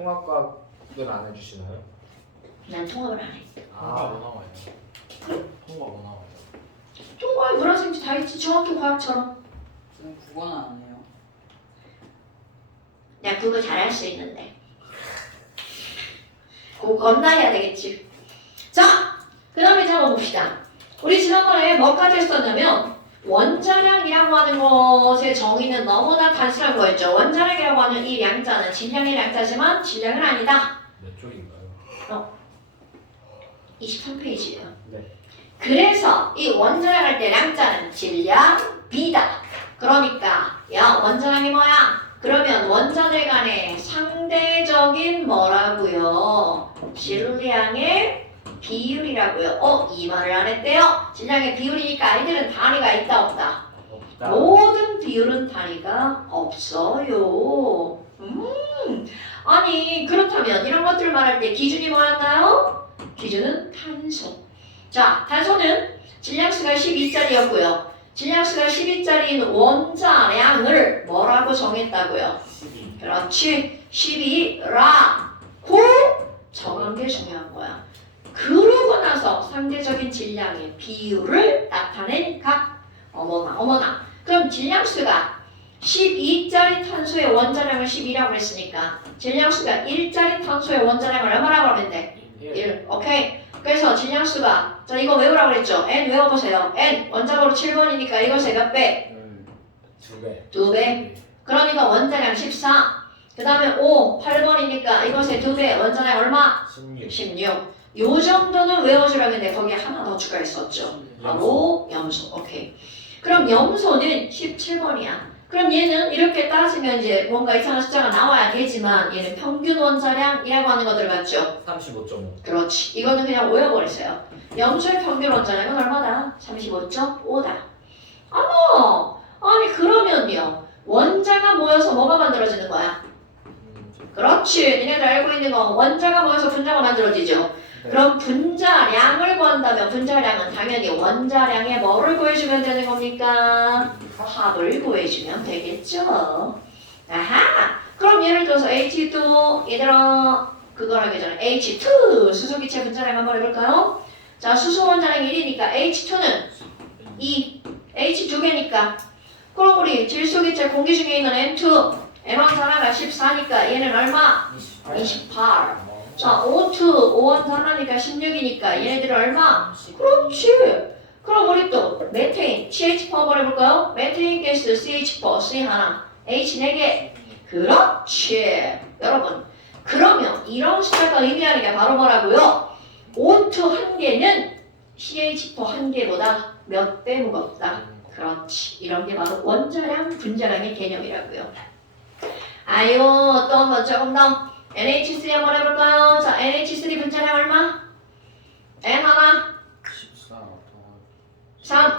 통합각은 안 해주시나요? 난 통합을 안 해. 아, 뭐 나와요? 통과 뭐 나와요? 통과에 물화생지 다 있지. 정확히 과학처럼. 저는 국어는 안 해요. 야, 그거 잘할 수 있는데. 그거 겁나야 되겠지. 자, 그 다음에 이제 한번 봅시다. 우리 지난번에 뭐까지 했었냐면 원자량이라고 하는 것의 정의는 너무나 단순한 거였죠. 원자량이라고 하는 이 양자는 질량의 양자지만 질량은 아니다. 몇 쪽인가요? 23페이지예요. 네. 그래서 이 원자량 할 때 양자는 질량 B다. 그러니까 야, 원자량이 뭐야? 그러면 원자들 간의 상대적인 뭐라고요? 질량의 비율이라고요. 이 말을 안 했대요. 질량의 비율이니까 아이들은 단위가 있다 없다. 없다. 모든 비율은 단위가 없어요. 아니 그렇다면 이런 것들을 말할 때 기준이 뭐였나요? 기준은 탄소. 자, 탄소는 질량수가 12짜리였고요. 질량수가 12짜리인 원자량을 뭐라고 정했다고요? 12. 그렇지. 12라고 정한 게 중요한 거야. 그러고 나서 상대적인 질량의 비율을 나타낸 각. 어머나. 그럼 질량수가 12짜리 탄소의 원자량을 12라고 했으니까 질량수가 1짜리 탄소의 원자량을 얼마라고 하면 돼? 1. 오케이. 그래서 질량수가 자 이거 외우라고 그랬죠? n 외워보세요. n 원자번호 7번이니까 이것의 몇 배? 2배. 2배. 그러니까 원자량 14. 그 다음에 5, 8번이니까 이것의 2배. 원자량 얼마? 16. 16. 요 정도는 외워주라고 했는데 거기에 하나 더 추가했었죠. 바로 염소. 오케이. 그럼 염소는 17번이야. 그럼 얘는 이렇게 따지면 이제 뭔가 이상한 숫자가 나와야 되지만 얘는 평균 원자량이라고 하는 거 들어갔죠? 35.5. 그렇지. 이거는 그냥 외워버리세요. 염소의 평균 원자량은 얼마다? 35.5다. 어머! 아니 그러면요. 원자가 모여서 뭐가 만들어지는 거야? 그렇지. 니네들 알고 있는 거 원자가 모여서 분자가 만들어지죠? 네. 그럼 분자량을 구한다면 분자량은 당연히 원자량의 뭐를 구해주면 되는 겁니까? 합을 구해주면 되겠죠. 아하! 그럼 예를 들어서 H2 얘들아 그걸 하기 전에 H2 수소기체 분자량 한번 해볼까요? 자 수소 원자량 1이니까 H2는 2 H 2개니까 그럼 우리 질소기체 공기 중에 있는 N2 N1 산화가 14니까 얘는 얼마? 28. 자, O2, O1 산화니까 16이니까 얘네들은 얼마? 그렇지. 그럼 우리 또 메테인, CH4 한번 해볼까요? 메테인 가스 CH4, C 하나, H 4개. 그렇지. 여러분, 그러면 이런 숫자가 의미하는 게 바로 뭐라고요? O2 한 개는 CH4 한 개보다 몇 배 무겁다. 그렇지. 이런 게 바로 원자량, 분자량의 개념이라고요. 아유, 또 한번 조금 더. NH3 한번 해볼까요? 자, NH3 분자량 얼마? N 하나, 3.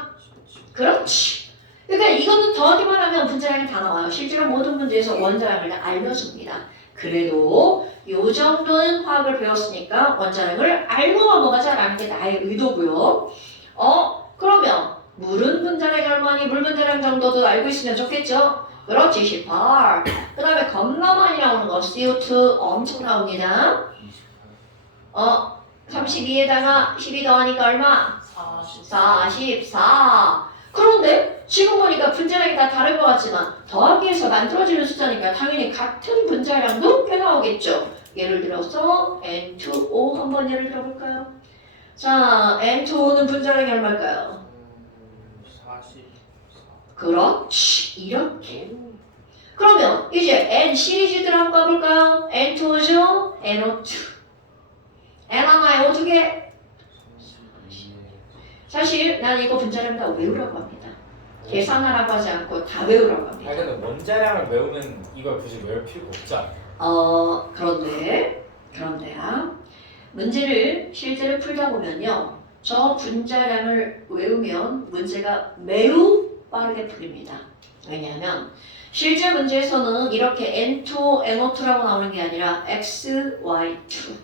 그렇지. 그러니까 이거는 더하기만 하면 분자량이 다 나와요. 실제로 모든 문제에서 원자량을 알려줍니다. 그래도 요 정도는 화학을 배웠으니까 원자량을 알고 넘어가자라는 게 나의 의도고요. 그러면 물은 분자량이 얼마니? 물 분자량 정도도 알고 있으면 좋겠죠? 그렇지, 18. 그 다음에 겁나 많이 나오는 거 CO2 엄청 나옵니다. 32에다가 12 더하니까 얼마? 44. 그런데 지금 보니까 분자량이 다 다른 것 같지만 더하기에서 만들어지는 숫자니까 당연히 같은 분자량도 꽤 나오겠죠. 예를 들어서 N2O 한번 예를 들어볼까요? 자, N2O는 분자량이 얼마일까요? 44. 그렇지, 이렇게. 그러면 이제 N 시리즈들 한번 가볼까요? N2O죠? NO2. N 하나에 O 2개. 사실 난 이거 분자량 다 외우라고 합니다. 계산하라고 하지 않고 다 외우라고 합니다. 아니 근데 원자량을 외우면 이걸 굳이 외울 필요가 없지 않아요? 그런데야 문제를 실제로 풀다 보면요. 저 분자량을 외우면 문제가 매우 빠르게 풀립니다. 왜냐하면 실제 문제에서는 이렇게 N2, NO2라고 나오는 게 아니라 X, Y2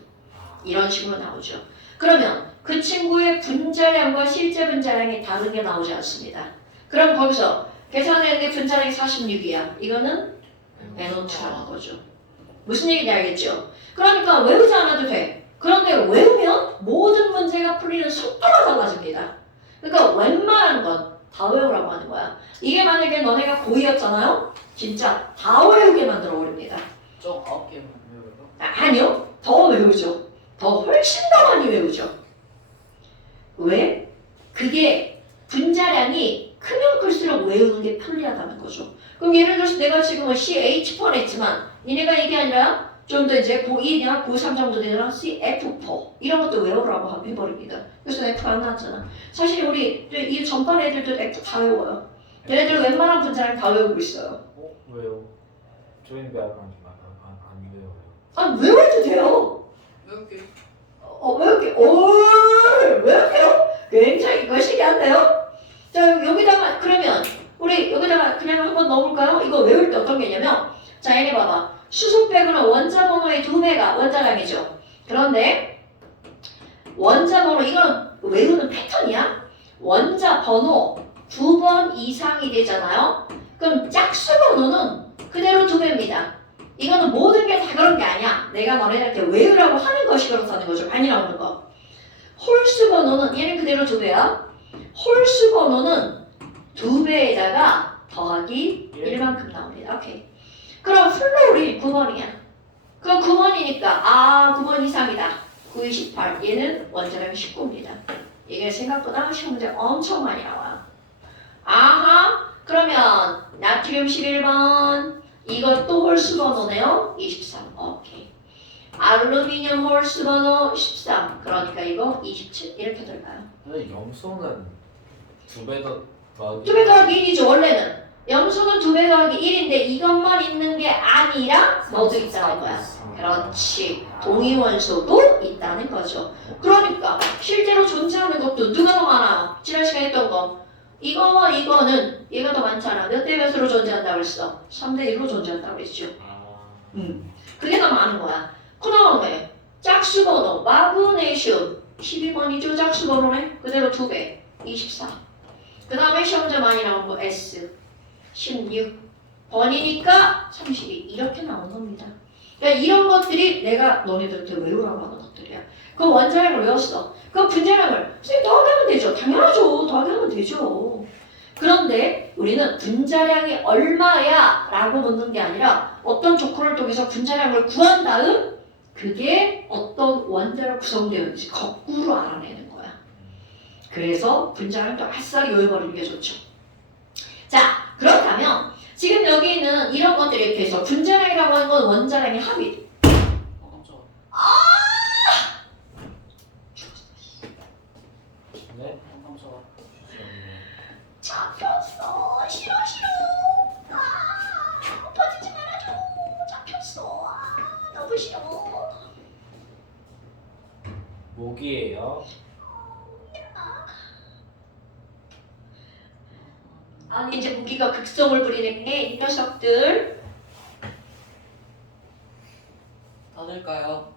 이런 식으로 나오죠. 그러면 그 친구의 분자량과 실제 분자량이 다른 게 나오지 않습니다. 그럼 거기서 계산했는데 분자량이 46이야. 이거는 NO2라는 거죠. 무슨 얘기인지 알겠죠? 그러니까 외우지 않아도 돼. 그런데 외우면 모든 문제가 풀리는 속도가 달라집니다. 그러니까 웬만한 건 다 외우라고 하는 거야. 이게 만약에 너네가 고2였잖아요? 진짜 다 외우게 만들어 버립니다. 좀 9개만 외워요. 아니요. 더 외우죠. 더 훨씬 더 많이 외우죠. 왜? 그게 분자량이 크면 클수록 외우는 게 편리하다는 거죠. 그럼 예를 들어서 내가 지금은 CH4 냈지만 얘네가 이게 아니라 좀 더 이제 고2냐 고3 정도 되면 CF4 이런 것도 외우라고 해버립니다. 그래서 F 안 나왔잖아. 사실 우리 이 전반 애들도 F 다 외워요. 얘네들 웬만한 분자량 다 외우고 있어요. 왜요? 저희는 왜안 외워요? 아 외워도 돼요. 외울게. 외울게. 외울게요? 굉장히 거시기한데요? 자, 여기다가, 그러면, 우리 여기다가 그냥 한번 넣어볼까요? 이거 외울 때 어떤 게냐면, 자, 얘네 봐봐. 수소 빼고는 원자 번호의 2배가 원자량이죠. 그런데, 원자 번호, 이거는 외우는 패턴이야. 원자 번호 2번 이상이 되잖아요? 그럼 짝수 번호는 그대로 2배입니다. 이거는 모든 게 다 그런 게 아니야. 내가 너네한테 외우라고 하는 것이 그렇다는 거죠. 많이 나오는 거. 홀수 번호는 얘는 그대로 2배야. 홀수 번호는 2배에다가 더하기 1만큼 나옵니다. 오케이. 그럼 플로울이 9번이야. 그럼 9번이니까 9번 이상이다. 9, 28. 얘는 원자량이 19입니다. 이게 생각보다 시험 문제 엄청 많이 나와요. 아하. 그러면 나트륨 11번. 이것도 홀수 번호네요. 23. 오케이. 알루미늄 홀수 번호 13. 그러니까 이거 27. 이렇게 들어가요. 근데 염소는 2배 더 더하기 2배 더하기 1이죠. 원래는. 염소는 2배 더하기 1인데 이것만 있는 게 아니라 너도 있다는 거야. 그렇지. 동위원소도 있다는 거죠. 그러니까 실제로 존재하는 것도 누가 더 많아요? 지난 시간에 했던 거. 이거는 얘가 더 많잖아. 몇 대 몇으로 존재한다고 했어? 3대 1로 존재한다고 했죠. 그게 더 많은 거야. 그 다음에 짝수 번호 마그네슘 12번이죠. 짝수 번호네. 그대로 2배 24. 그 다음에 시험 문제 많이 나온 거 S 16번이니까 32 이렇게 나온 겁니다. 그러니까 이런 것들이 내가 너네들한테 외우라고 하는 것들이야. 그럼 원자량을 외웠어. 그럼 분자량을 선생님 더하기 하면 되죠. 당연하죠. 더하기 하면 되죠. 그런데 우리는 분자량이 얼마야? 라고 묻는 게 아니라 어떤 조건을 통해서 분자량을 구한 다음 그게 어떤 원자로 구성되었는지 거꾸로 알아내는 거야. 그래서 분자량도 아싸리 외워버리는 게 좋죠. 자, 그렇다면 지금 여기 있는 이런 것들이 이렇게 해서 분자량이라고 하는 건 원자량의 합이. 깜짝아. 네? 깜짝아. 잡혔어. 싫어. 버티지 말아줘. 잡혔어. 너무 싫어. 목이에요. 아니 이제 무기가 극성을 부리네. 이 녀석들. 닫을까요?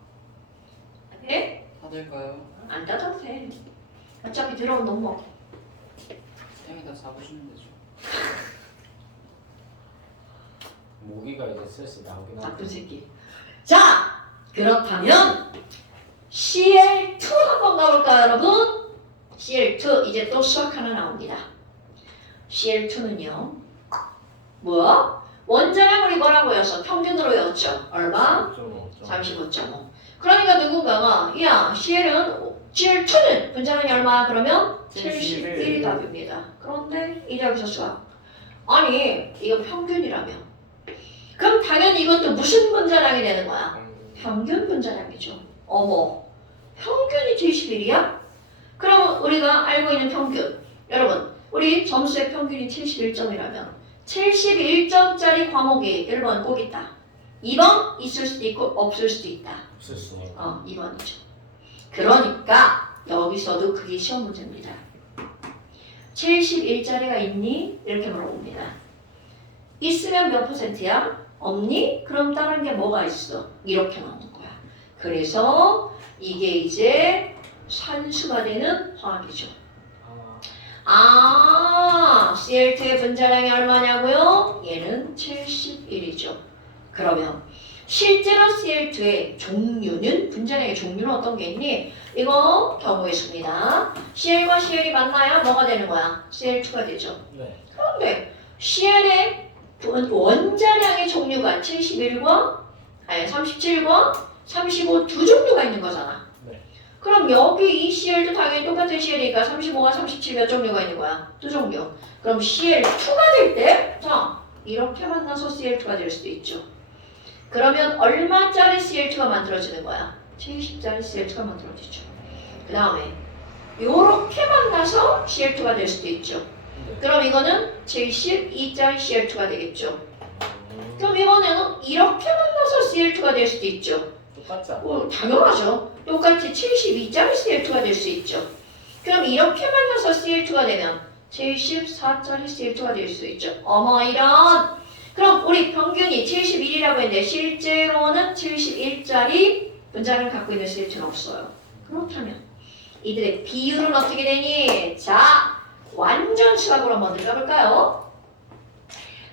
네? 닫을까요? 안 닫아도 돼. 어차피 들어온 놈 먹어. 쌤이 다 잡으시면 되죠. 모기가 이제 슬슬 나오긴 나쁜 하는데 새끼. 자, 그렇다면 CL2 한번 가볼까요, 여러분? CL2 이제 또 수학 하나 나옵니다. CL2는요. 뭐야? 원자량 우리 뭐라고 외웠어? 평균으로 외웠죠. 얼마? 35.5. 그러니까 누군가가 야, CL2는 분자량이 얼마? 그러면 71이 답입니다. 그런데 이 여기서 수학. 아니, 이건 평균이라며. 그럼 당연히 이것도 무슨 분자량이 되는 거야? 평균 분자량이죠. 어머, 평균이 71이야? 그럼 우리가 알고 있는 평균. 여러분, 우리 점수의 평균이 71점이라면 71점짜리 과목이 1번 꼭 있다. 2번 있을 수도 있고 없을 수도 있다. 없을 수 2번이죠. 그러니까 여기서도 그게 시험 문제입니다. 71짜리가 있니? 이렇게 물어봅니다. 있으면 몇 %야? 없니? 그럼 다른 게 뭐가 있어? 이렇게 나오는 거야. 그래서 이게 이제 산수가 되는 화학이죠. CL2의 분자량이 얼마냐고요? 얘는 71이죠. 그러면 실제로 Cl2의 종류는 분자량의 종류는 어떤 게 있니? 이거 경우의 수입니다. Cl과 Cl이 만나야 뭐가 되는 거야? Cl2가 되죠. 네. 그런데 Cl의 원자량의 종류가 37과 35 두 종류가 있는 거잖아. 네. 그럼 여기 이 Cl도 당연히 똑같은 Cl이니까 35과 37 몇 종류가 있는 거야? 두 종류. 그럼 Cl2가 될 때, 자, 이렇게 만나서 Cl2가 될 수도 있죠. 그러면 얼마짜리 Cl2가 만들어지는 거야? 70짜리 Cl2가 만들어지죠. 그 다음에 요렇게 만나서 Cl2가 될 수도 있죠. 네. 그럼 이거는 72짜리 Cl2가 되겠죠. 그럼 이번에는 이렇게 만나서 Cl2가 될 수도 있죠. 똑같지 않아? 당연하죠. 똑같이 72짜리 Cl2가 될 수 있죠. 그럼 이렇게 만나서 Cl2가 되면 74짜리 Cl2가 될 수 있죠. 어머 이런. 그럼 우리 평균이 71이라고 했는데 실제로는 71짜리 분자를 갖고 있는 Cl2는 없어요. 그렇다면 이들의 비율은 어떻게 되니? 자, 완전 수학으로 한번 들어가 볼까요?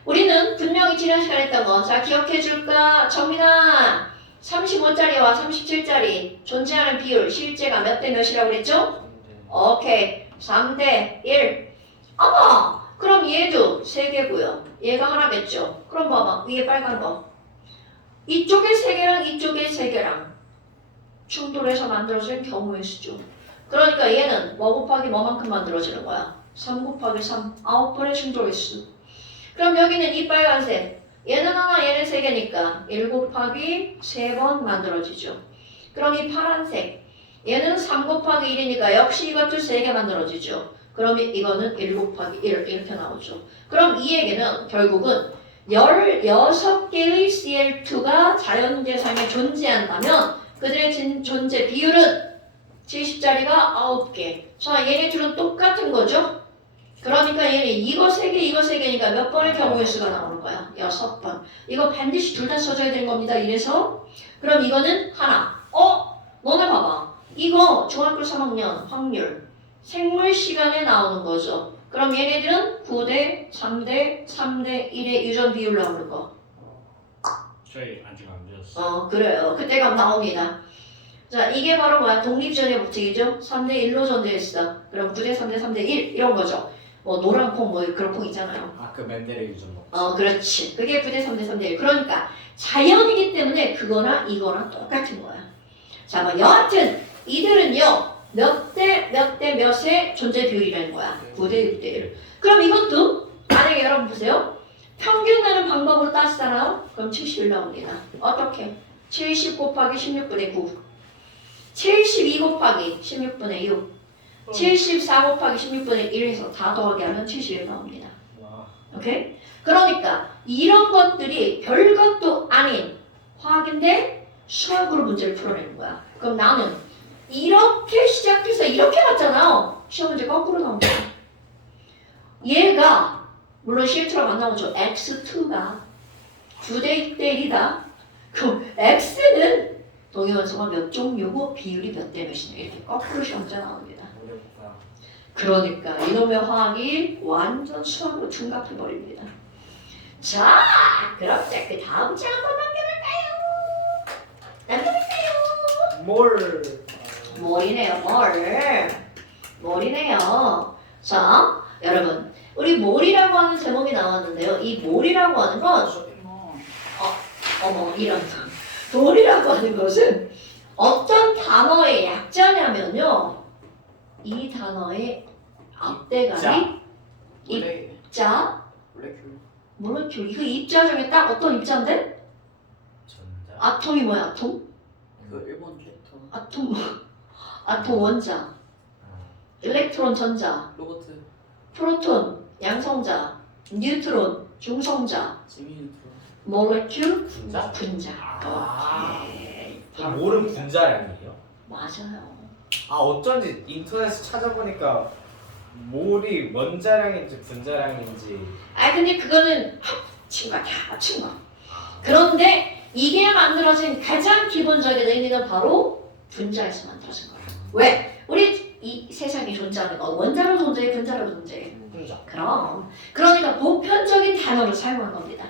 우리는 분명히 지난 시간에 했던 거. 자, 기억해 줄까? 정민아, 35짜리와 37짜리 존재하는 비율 실제가 몇 대 몇이라고 그랬죠? 오케이, 3대 1. 어머! 그럼 얘도 3개고요. 얘가 하나겠죠. 그럼 봐봐. 위에 빨간 거. 이쪽에 3개랑 이쪽에 3개랑 충돌해서 만들어진 경우의 수죠. 그러니까 얘는 뭐 곱하기 뭐만큼 만들어지는 거야? 3 곱하기 3, 9번의 충돌의 수. 그럼 여기는 이 빨간색. 얘는 하나, 얘는 3개니까 1 곱하기 3번 만들어지죠. 그럼 이 파란색. 얘는 3 곱하기 1이니까 역시 이것도 3개 만들어지죠. 그럼 이거는 1 곱하기 1 이렇게 나오죠. 그럼 이 얘기는 결국은 16개의 Cl2가 자연재상에 존재한다면 그들의 존재 비율은 70짜리가 9개. 자, 얘네 둘은 똑같은 거죠? 그러니까 얘는 이거 3개, 이거 3개니까 몇 번의 경우의 수가 나오는 거야? 6번. 이거 반드시 둘 다 써줘야 되는 겁니다. 이래서 그럼 이거는 하나. 너네 봐봐. 이거 중학교 3학년 확률 생물 시간에 나오는 거죠. 그럼 얘네들은 9대 3대 3대 1의 유전 비율 나오는 거. 저희 아직 안 배웠어. 그래요. 그때 가면 나옵니다. 자, 이게 바로 뭐야? 독립전의 법칙이죠. 3대 1로 존재했어. 그럼 9대 3대 3대 1 이런 거죠. 뭐 노란 콩 뭐 그런 콩 있잖아요. 그 맨델의 유전 뭐. 그렇지. 그게 9대 3대 3대 1. 그러니까 자연이기 때문에 그거나 이거나 똑같은 거야. 자, 뭐 여하튼 이들은요. 몇 대 몇의 존재 비율이라는 거야. 9대 6대 1. 그럼 이것도 만약에 여러분 보세요. 평균 나는 방법으로 따지잖아요. 그럼 71 나옵니다. 어떻게? 70 곱하기 16분의 9. 72 곱하기 16분의 6. 74 곱하기 16분의 1에서 다 더하기 하면 71 나옵니다. 오케이? 그러니까 이런 것들이 별것도 아닌 화학인데 수학으로 문제를 풀어내는 거야. 그럼 나는 이렇게 시작해서 이렇게 갔잖아요. 시험 문제 거꾸로 나옵니다. 얘가 물론 Cl2랑 안 나오죠. X2가 9대 6대 1이다. 그럼 X는 동위원소가 몇 종류고 비율이 몇 대 몇이냐 이렇게 거꾸로 시험 문제 나옵니다. 그러니까 이놈의 화학이 완전 수학으로 둔갑해버립니다. 자, 그럼 이제 그 다음 장 한번 남겨볼까요? 뭘? 몰이네요, 몰이네요. 자, 여러분, 우리 몰이라고 하는 제목이 나왔는데요. 이 몰이라고 하는 건, 이런 몰이라고 하는 것은 어떤 단어의 약자냐면요. 이 단어의 앞대가리 입자 몰레큘. 이거 입자 중에 딱 어떤 입자인데? 전자. 아톰이 뭐야? 아톰? 그 일본 캐릭터 아톰 원자, 일렉트론 전자, 로버트 프로톤 양성자, 뉴트론 중성자, 지미 뉴트론 몰레큘 분자? 분자. 오케이. 몰은 분자량이에요? 맞아요. 어쩐지 인터넷에 찾아보니까 몰이 원자량인지 분자량인지. 근데 그거는 합친 거야, 합친 거. 그런데 이게 만들어진 가장 기본적인 의미는 바로 분자에서 만들어진 거야. 왜? 우리 이 세상에 존재하는 건 원자로 존재해, 분자로 존재해. 분자. 그러니까 보편적인 단어를 사용한 겁니다.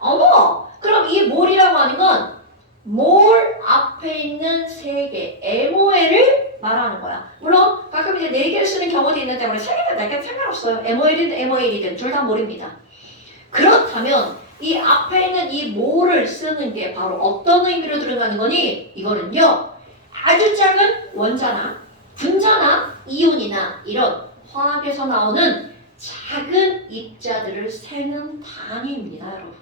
어머! 그럼 이 몰이라고 하는 건 몰 앞에 있는 세 개, MOL을 말하는 거야. 물론 가끔 이제 네 개를 쓰는 경우도 있는데 우리 세 개다 네 개는 상관없어요. MOL이든 MOL이든 둘 다 몰입니다. 그렇다면 이 앞에 있는 이 몰을 쓰는 게 바로 어떤 의미로 들어가는 거니? 이거는요. 아주 작은 원자나 분자나 이온이나 이런 화학에서 나오는 작은 입자들을 세는 단위입니다, 여러분.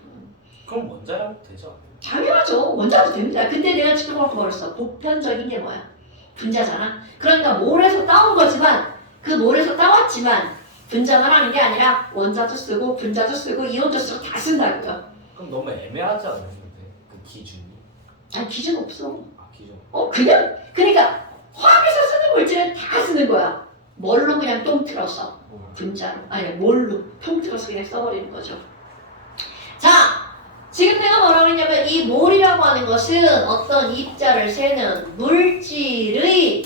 그럼 원자라고 되죠 않아요? 당연하죠. 원자도 됩니다. 근데 내가 지금 말했어. 보편적인 게 뭐야? 분자잖아. 그러니까 몰에서 따온 거지만 그 몰에서 따왔지만 분자만 하는 게 아니라 원자도 쓰고 분자도 쓰고 이온도 쓰고 다 쓴다고요. 그럼 너무 애매하지 않아요? 근데 그 기준이? 아니 기준 없어. 아 기준. 그냥 그러니까 화학에서 쓰는 물질은 다 쓰는 거야. 뭘로 그냥 통틀어서 분자로 아니 몰로 통틀어서 그냥 써버리는 거죠. 자. 지금 내가 뭐라고 했냐면 이 몰이라고 하는 것은 어떤 입자를 세는 물질의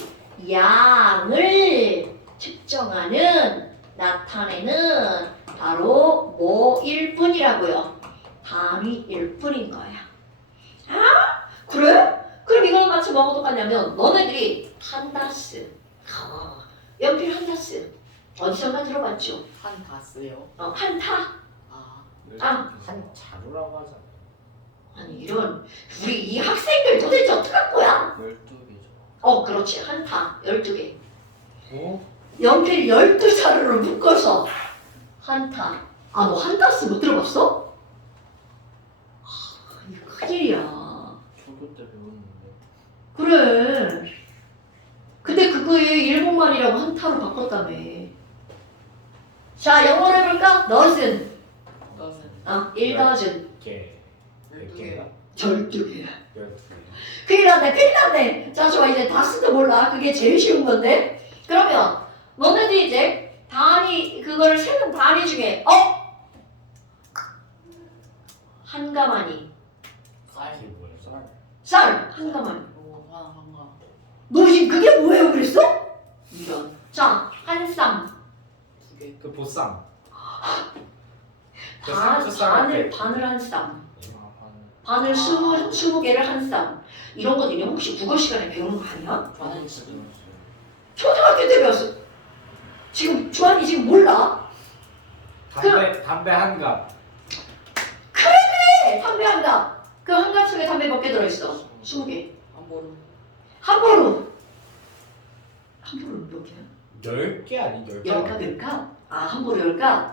양을 측정하는 나타내는 바로 뭐일 뿐이라고요. 단위일 뿐인 거야. 아? 그래? 그럼 이걸 마치 뭐가 똑같냐면 너네들이 한다스 연필 한다스 어디선가 들어봤죠? 한 다스요. 한타 아, 한 자루라고 하잖아요. 아니 이런 우리 이 학생들 도대체 어떡할 거야? 12개죠. 그렇지 한타 12개 어? 연필 12자루를 묶어서 한타 너 한타스 못 들어봤어? 이거 큰일이야. 초교 때 배웠는데. 그래 근데 그거에 일본말이라고 한타로 바꿨다며. 자 영어로 해볼까? 너슨 너는 1더즌 개. 12개. 12개 12개. 큰일 났네. 자, 좋아. 이제 다스도 몰라. 그게 제일 쉬운 건데. 그러면 너네들이 이제 단위 그걸 세는 단위 중에 한 가마니 쌀. 이게 뭐예요? 쌀 한 가마니. 한가. 너 지금 그게 뭐예요? 그랬어? 이런. 자, 한 쌈. 2개. 그 보쌈. 반을 한 쌈. 반을 20개를 한 쌈. 이런 거 너네 혹시 국어 시간에 배우는 거 아니야? 저는 지금 초등학교 때 배웠어. 지금 주한이 지금 몰라? 담배 한 갑. 담배 한 갑. 그 한 갑 속에 담배 몇 개 들어있어? 20개. 한 번. 한 보루. 한 보루는 몇 개야? 10개 아니 10개? 10갑일까? 한 보루 10갑?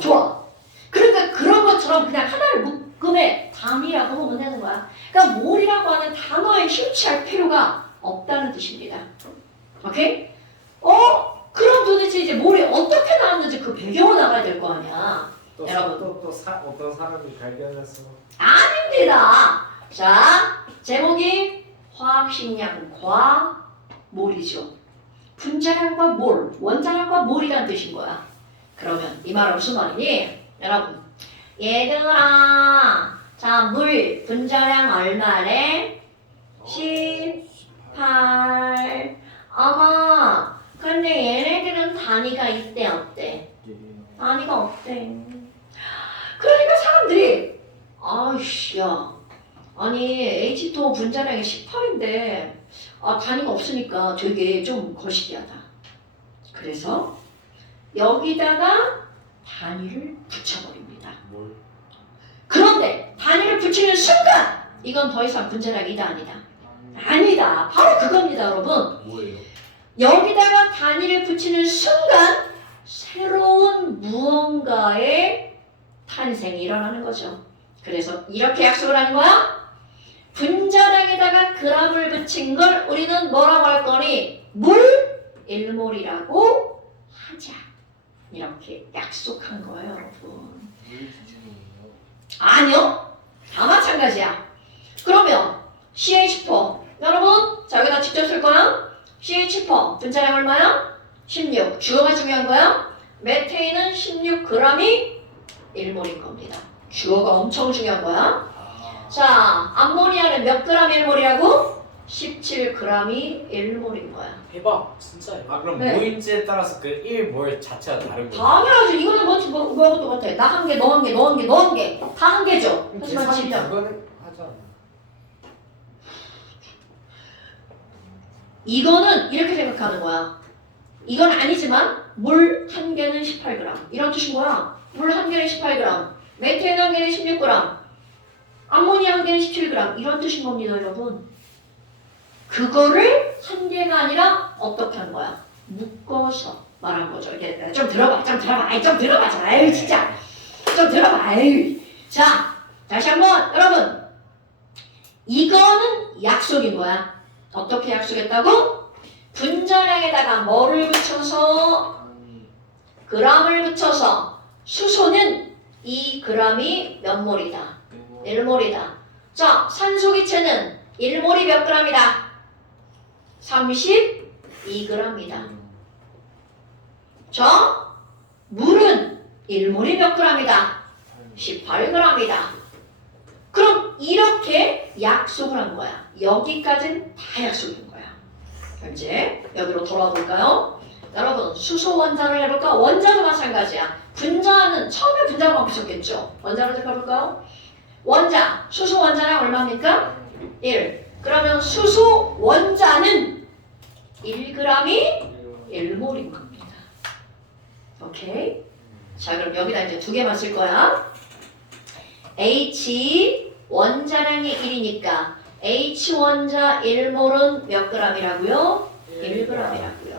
좋아. 그러니까 그런 것처럼 그냥 하나를 묶음의 단위라고 보면 되는 거야. 그러니까 몰이라고 하는 단어에 심취할 필요가 없다는 뜻입니다. 오케이? 그럼 도대체 이제 몰이 어떻게 나왔는지 그 배경을 알아야 될 거 아니야. 여러분. 어떤 사람이 발견했어? 아닙니다. 자, 제목이 화학식량과 몰이죠. 분자량과 몰, 원자량과 몰이란 뜻인 거야. 그러면 이 말은 무슨 말이니? 여러분, 얘들아, 자, 물 분자량 얼마래? 18. 어머, 근데 얘네들은 단위가 있대 없대? 단위가 없대. 그러니까 사람들이 아이씨 야 아니 H2O 분자량이 18인데 단위가 없으니까 되게 좀 거시기하다. 그래서 여기다가 단위를 붙여버립니다. 뭘? 그런데 단위를 붙이는 순간 이건 더 이상 분자량이다 아니다? 아니다. 바로 그겁니다 여러분. 뭐예요? 여기다가 단위를 붙이는 순간 새로운 무언가의 탄생이 일어나는 거죠. 그래서 이렇게 약속을 하는 거야. 분자량에다가 그람을 붙인 걸 우리는 뭐라고 할 거니? 물 1몰이라고 하자. 이렇게 약속한 거예요, 여러분. 물 기준이에요. 아니요. 다 마찬가지야. 그러면 CH4 여러분 자 여기다 직접 쓸 거야. CH4 분자량 얼마야? 16. 주어가 중요한 거야. 메테인은 16g이 1몰인 겁니다. 주어가 엄청 중요한 거야. 자, 암모니아는 몇 그램 1몰이라고? 17g이 1몰인 거야. 대박 진짜요? 아 그럼 네. 모임지에 따라서 그 1몰 자체가 다른 거예요? 당연하지. 이거는 뭐하고 똑같아. 나 한 개, 너 한 개, 너 한 개, 너 한 개. 다 한 개죠. 하지만 계산이 질량. 그거는 하지 않나? 이거는 이렇게 생각하는 거야. 이건 아니지만 물 한 개는 18g. 이런 뜻인 거야. 물 한 개는 18g. 메테인 한 개는 16g. 암모니아 한 개는 17g. 이런 뜻인 겁니다, 여러분. 그거를 한 개가 아니라 어떻게 한 거야? 묶어서 말한 거죠. 이게 좀 들어봐, 아이 좀 들어봐, 아유 진짜, 좀 들어봐, 아유. 자, 다시 한번 여러분, 이거는 약속인 거야. 어떻게 약속했다고? 분자량에다가 뭐를 붙여서 g을 붙여서 수소는 이 g이 몇 몰이다? 1몰이다. 자, 산소기체는 1몰이 몇 g이다? 32g이다. 자, 물은 1몰이 몇 g이다? 18g이다. 그럼 이렇게 약속을 한 거야. 여기까지는 다 약속인 거야. 이제 여기로 돌아와 볼까요? 여러분, 수소 원자를 해볼까? 원자도 마찬가지야. 분자는 처음에 분자만 붙였겠죠? 원자를 해볼까요? 원자, 수소 원자량 얼마입니까? 1. 그러면 수소 원자는 1g이 1몰인 겁니다. 오케이? 자, 그럼 여기다 이제 두 개만 쓸 거야. H 원자량이 1이니까 H 원자 1몰은 몇 g이라고요? 1g이라고요.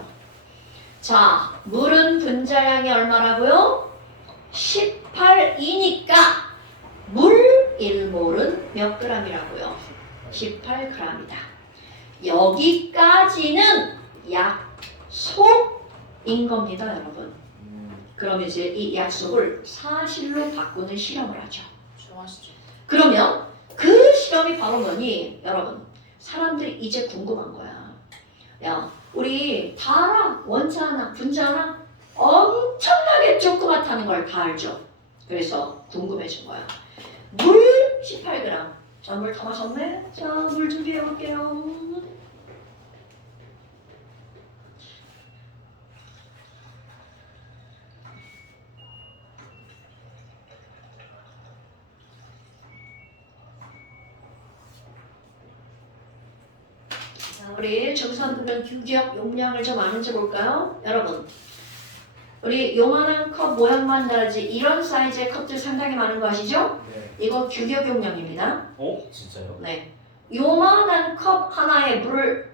자, 물은 분자량이 얼마라고요? 18이니까 물 1몰은 몇 g이라고요? 18g이다. 여기까지는 약속인 겁니다, 여러분. 그럼 이제 이 약속을 사실로 바꾸는 실험을 하죠. 실험하시죠. 그러면 그 실험이 바로 뭐니? 여러분, 사람들이 이제 궁금한 거야. 야, 우리 다 알아. 원자 하나, 분자 하나 엄청나게 조그맣다는 걸 다 알죠. 그래서 궁금해진 거야. 물 18g. 자, 물 더 마셨네? 자, 물 준비해 볼게요. 우리 정산부는 규격 용량을 좀 아는지 볼까요? 여러분, 우리 요만한 컵 모양만 다르지 이런 사이즈의 컵들 상당히 많은 거 아시죠? 네. 이거 규격 용량입니다. 진짜요? 네, 요만한 컵 하나에 물을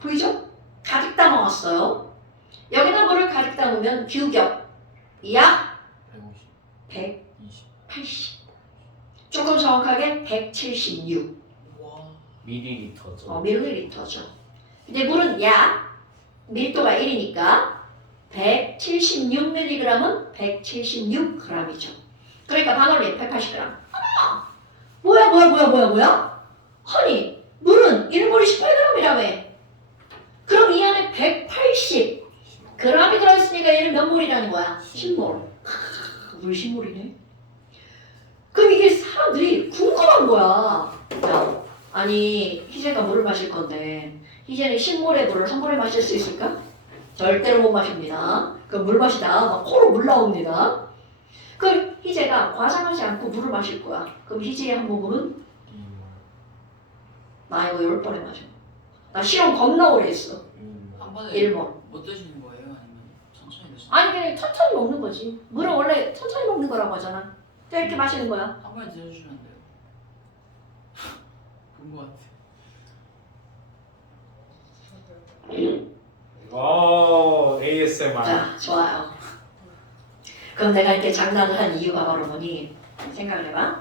보이죠? 가득 담아왔어요. 여기다 물을 가득 담으면 규격 약 150, 180, 조금 정확하게 176 와, 밀리리터죠. 밀리리터죠. 근데 물은 약 밀도가 1이니까 176mg은 176g이죠. 그러니까 반올림 180g. 아, 뭐야? 아니, 물은 1몰이 18g이라며. 그럼 이 안에 180g이 들어있으니까 얘는 몇 몰이라는 거야? 10몰. 물 10몰이네. 그럼 이게 사람들이 궁금한 거야. 야, 아니, 희재가 물을 마실 건데 희재는 10몰의 물을 한 번에 마실 수 있을까? 절대로 못 마십니다. 그 물 마시다 막 코로 물 나옵니다. 그럼 희재가 과장하지 않고 물을 마실 거야. 그럼 희재의 한 모금은? 나 이거 10번에 마셔. 나 실험 겁나 오래 했어. 한 번에 1몰. 못 드시는 거예요? 아니면 천천히 드시는 아니 그냥 천천히 먹는 거지. 물은 원래 천천히 먹는 거라고 하잖아. 또 이렇게 마시는 거야. 거예요? 한 번에 드셔주시면 안 돼요? 본 거 같아요. ASMR. 자, 좋아요. 그럼 내가 이렇게 장난을 한 이유가 바로 뭐니? 생각을 해봐.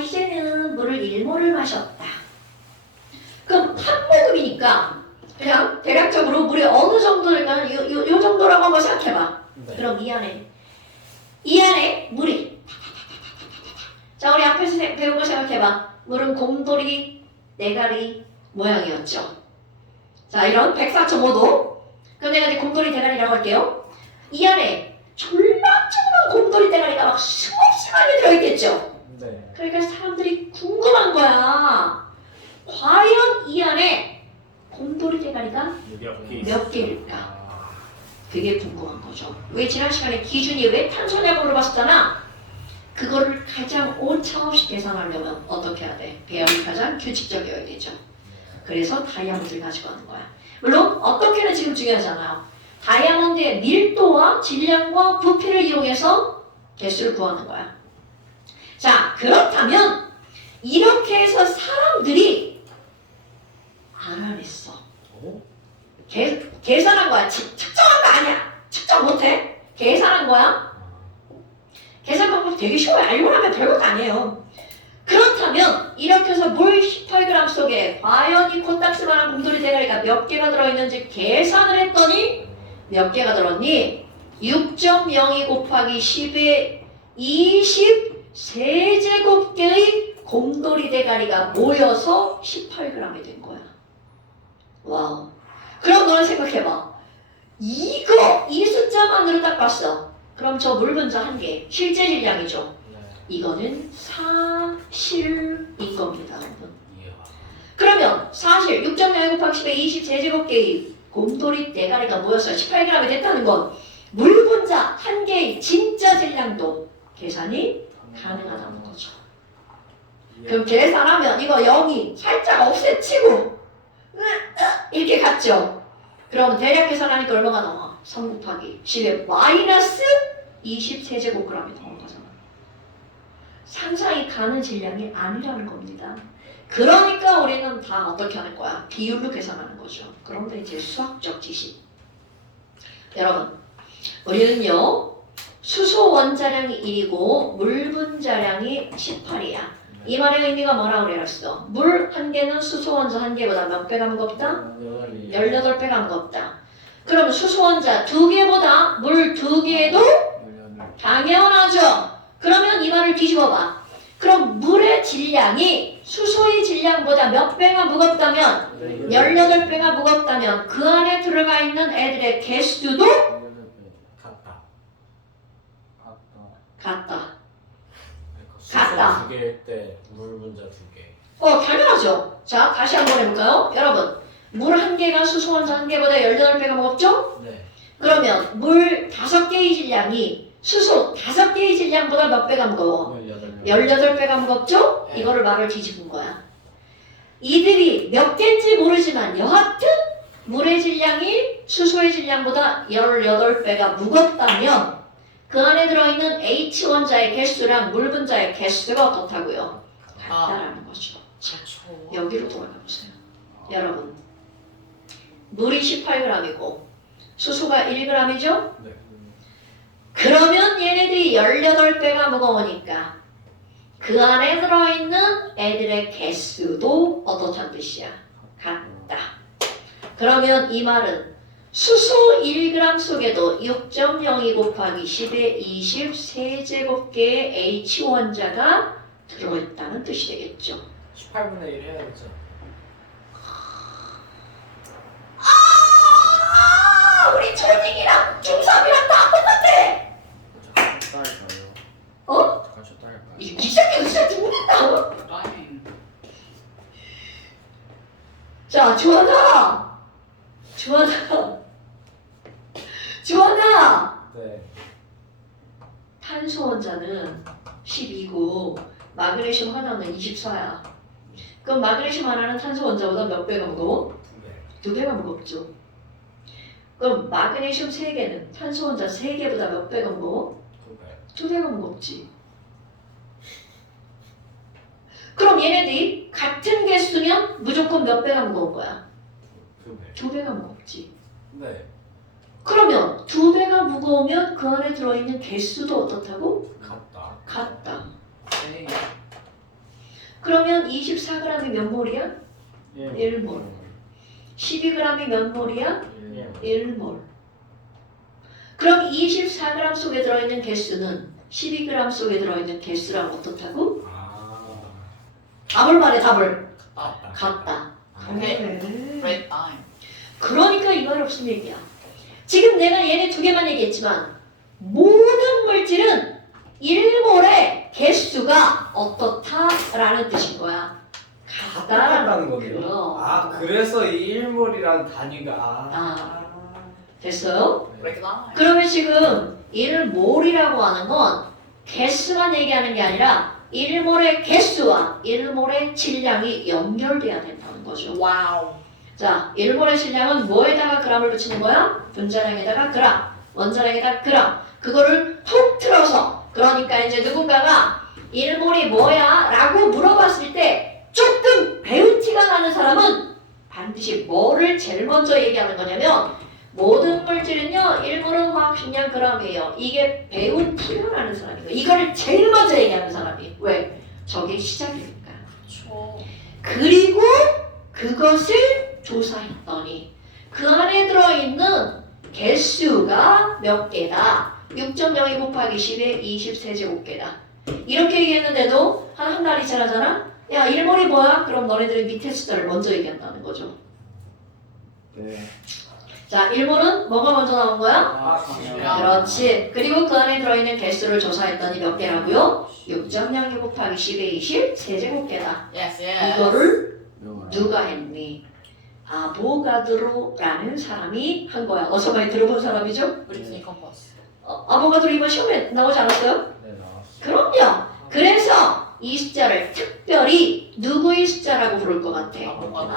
희재는 물을 1몰을 마셨다. 그럼 한 모금이니까 그냥 대략적으로 물이 어느 정도일까? 요 정도라고 한번 생각해봐. 네. 그럼 이 안에 물이 자, 우리 앞에서 배운 거 생각해봐. 물은 곰돌이, 네가리 모양이었죠. 자, 이런 104.5도. 그럼 내가 이제 곰돌이 대가리라고 할게요. 이 안에 졸라조그만 곰돌이 대가리가 막 수없이 많이 들어있겠죠. 네. 그러니까 사람들이 궁금한 거야. 과연 몇 개일까? 그게 궁금한 거죠. 왜 지난 시간에 기준이 왜 탄소냐고 물어봤었잖아. 그거를 가장 오차없이 계산하려면 어떻게 해야 돼? 배열이 가장 규칙적이어야 되죠. 그래서 다이아몬드를 가지고 하는 거야. 물론 어떻게는 지금 중요하잖아요. 다이아몬드의 밀도와 질량과 부피를 이용해서 개수를 구하는 거야. 자, 그렇다면 이렇게 해서 사람들이 알아냈어. 계산한 거야. 측정한 거 아니야. 측정 못해. 계산한 거야. 계산 방법 되게 쉬워요. 알고 나면 별것도 아니에요. 그렇다면 이렇게 해서 물 18g 속에 과연 이 코딱지만한 곰돌이 대가리가 몇 개가 들어있는지 계산을 했더니 몇 개가 들었니? 6.02 곱하기 10의 20 세제곱개의 곰돌이 대가리가 모여서 18g이 된 거야. 와우. 그럼 너는 생각해봐. 이 숫자만으로 딱 봤어. 그럼 저 물 분자 한 개, 실제 질량이죠. 이거는 사실인 겁니다, 여러분. 그러면 사실 6.0 곱하기 10의 20 세제곱개의 곰돌이 대가리가 모여서 18g이 됐다는 건 물 분자 한 개의 진짜 질량도 계산이 가능하다는 거죠. 그럼 계산하면 이거 0이 살짝 없애치고 이렇게 갔죠. 그럼 대략 계산하니까 얼마가 나와? 3 곱하기 10의 마이너스 20 세제곱g이 나오는 거잖아. 상상이 가는 질량이 아니라는 겁니다. 그러니까 우리는 다 어떻게 하는 거야? 비율로 계산하는 거죠. 그런데 이제 수학적 지식. 여러분, 우리는요 수소 원자량이 1이고 물 분자량이 18이야. 이 말의 의미가 뭐라고 그랬어? 물 한 개는 수소 원자 한 개보다 몇 배가 무겁다? 18배가 무겁다. 그럼 수소 원자 2개보다 물 2개도 당연하죠. 그러면 이 말을 뒤집어봐. 그럼 물의 질량이 수소의 질량보다 몇 배가 무겁다면 18배가 무겁다면 그 안에 들어가 있는 애들의 개수도 같다. 같다. 2개일 때 물 분자 2개. 당연하죠. 자, 다시 한번 해볼까요? 여러분, 물 한 개가 수소 원자 한 개보다 18배가 무겁죠? 네. 그러면 물 5개의 질량이 수소 5개의 질량보다 몇 배가 무거워? 18배가 무겁죠? 네. 이거를 말을 뒤집은 거야. 이들이 몇 개인지 모르지만 여하튼 물의 질량이 수소의 질량보다 18배가 무겁다면 그 안에 들어있는 H 원자의 개수랑 물 분자의 개수가 어떻다고요? 같다라는 거죠. 자, 그렇죠. 여기로 돌아가 보세요. 여러분, 물이 18g이고 수소가 1g이죠? 네. 그러면 얘네들이 18배가 무거우니까 그 안에 들어있는 애들의 개수도 어떻다는 뜻이야? 같다. 그러면 이 말은 수소 1g 속에도 6.02 곱하기 10의 20 세제곱개의 H 원자가 들어있다는 뜻이 되겠죠. 18분의 1 해야겠죠. 우리 초딩이랑 중3이랑 다 똑같아! 딸까요? 어? 같이 딸까요? 이 시작해 진짜 죽는다. 라인. 자, 주원아! 네. 탄소 원자는 12고 마그네슘 하나는 24야. 그럼 마그네슘 하나는 탄소 원자보다 몇 배가 무거워? 2개. 2배가 무겁죠. 그럼 마그네슘 3개는 탄소 원자 3개보다 몇 배가 무거워? 2배. 2배가 무겁지. 그럼 얘네들이 같은 개수면 무조건 몇 배가 무거운 거야? 2배. 2배가 무겁지. 네. 그러면 2배가 무거우면 그 안에 들어있는 개수도 어떻다고? 같다. 같다. 에이. 그러면 24g이 몇 몰이야? 1. 1몰. 12g이 몇 몰이야? 1몰. 그럼 24g 속에 들어있는 개수는 12g 속에 들어있는 개수랑 어떻다고? 답을 말해, 답을. 같다. 오케이. 그래. Red line. 그러니까 이 말이 없은 얘기야. 지금 내가 얘네 2개만 얘기했지만 모든 물질은 1몰의 개수가 어떻다라는 뜻인 거야. 같다는 거네요. 그럼. 아 그래서 이 일몰이란 단위가 됐어요? 네. 그러면 지금 일몰이라고 하는 건 개수만 얘기하는 게 아니라 일몰의 개수와 일몰의 질량이 연결돼야 된다는 거죠. 와우. 자, 일몰의 질량은 뭐에다가 g을 붙이는 거야? 분자량에다가 g, 원자량에다가 g. 그거를 톡 틀어서 그러니까 이제 누군가가 일몰이 뭐야? 라고 물어봤을 때 조금 배운 티가 나는 사람은 반드시 뭐를 제일 먼저 얘기하는 거냐면 모든 물질은요, 일몰은 화학식량 g이에요. 이게 배운 티가 나는 사람이에요. 이걸 제일 먼저 얘기하는 사람이. 왜? 저게 시작이니까. 그렇죠. 그리고 그것을 조사했더니 그 안에 들어있는 개수가 몇 개다? 6.02 곱하기 10의 20세제곱개다. 이렇게 얘기했는데도 한 달이 지나잖아? 야, 일몰이 뭐야? 그럼 너네들이 밑에 숫자를 먼저 얘기한다는 거죠. 네. 자, 일몰은 뭐가 먼저 나온 거야? 화학식량. 그렇지. 그리고 그 안에 들어있는 개수를 조사했더니 몇 개라고요? 6.02 곱하기 10의 20 세제곱개다. 예스 예스. 이거를 누가 했니? 아보가드로라는 사람이 한 거야. 어서 많이 들어본 사람이죠? 브리트니 컴퍼스. 아보가드로 이번 시험에 나오지 않았어요? 네 나왔어. 그럼요. 그래서 이 숫자를 특별히 누구의 숫자라고 부를 것 같아?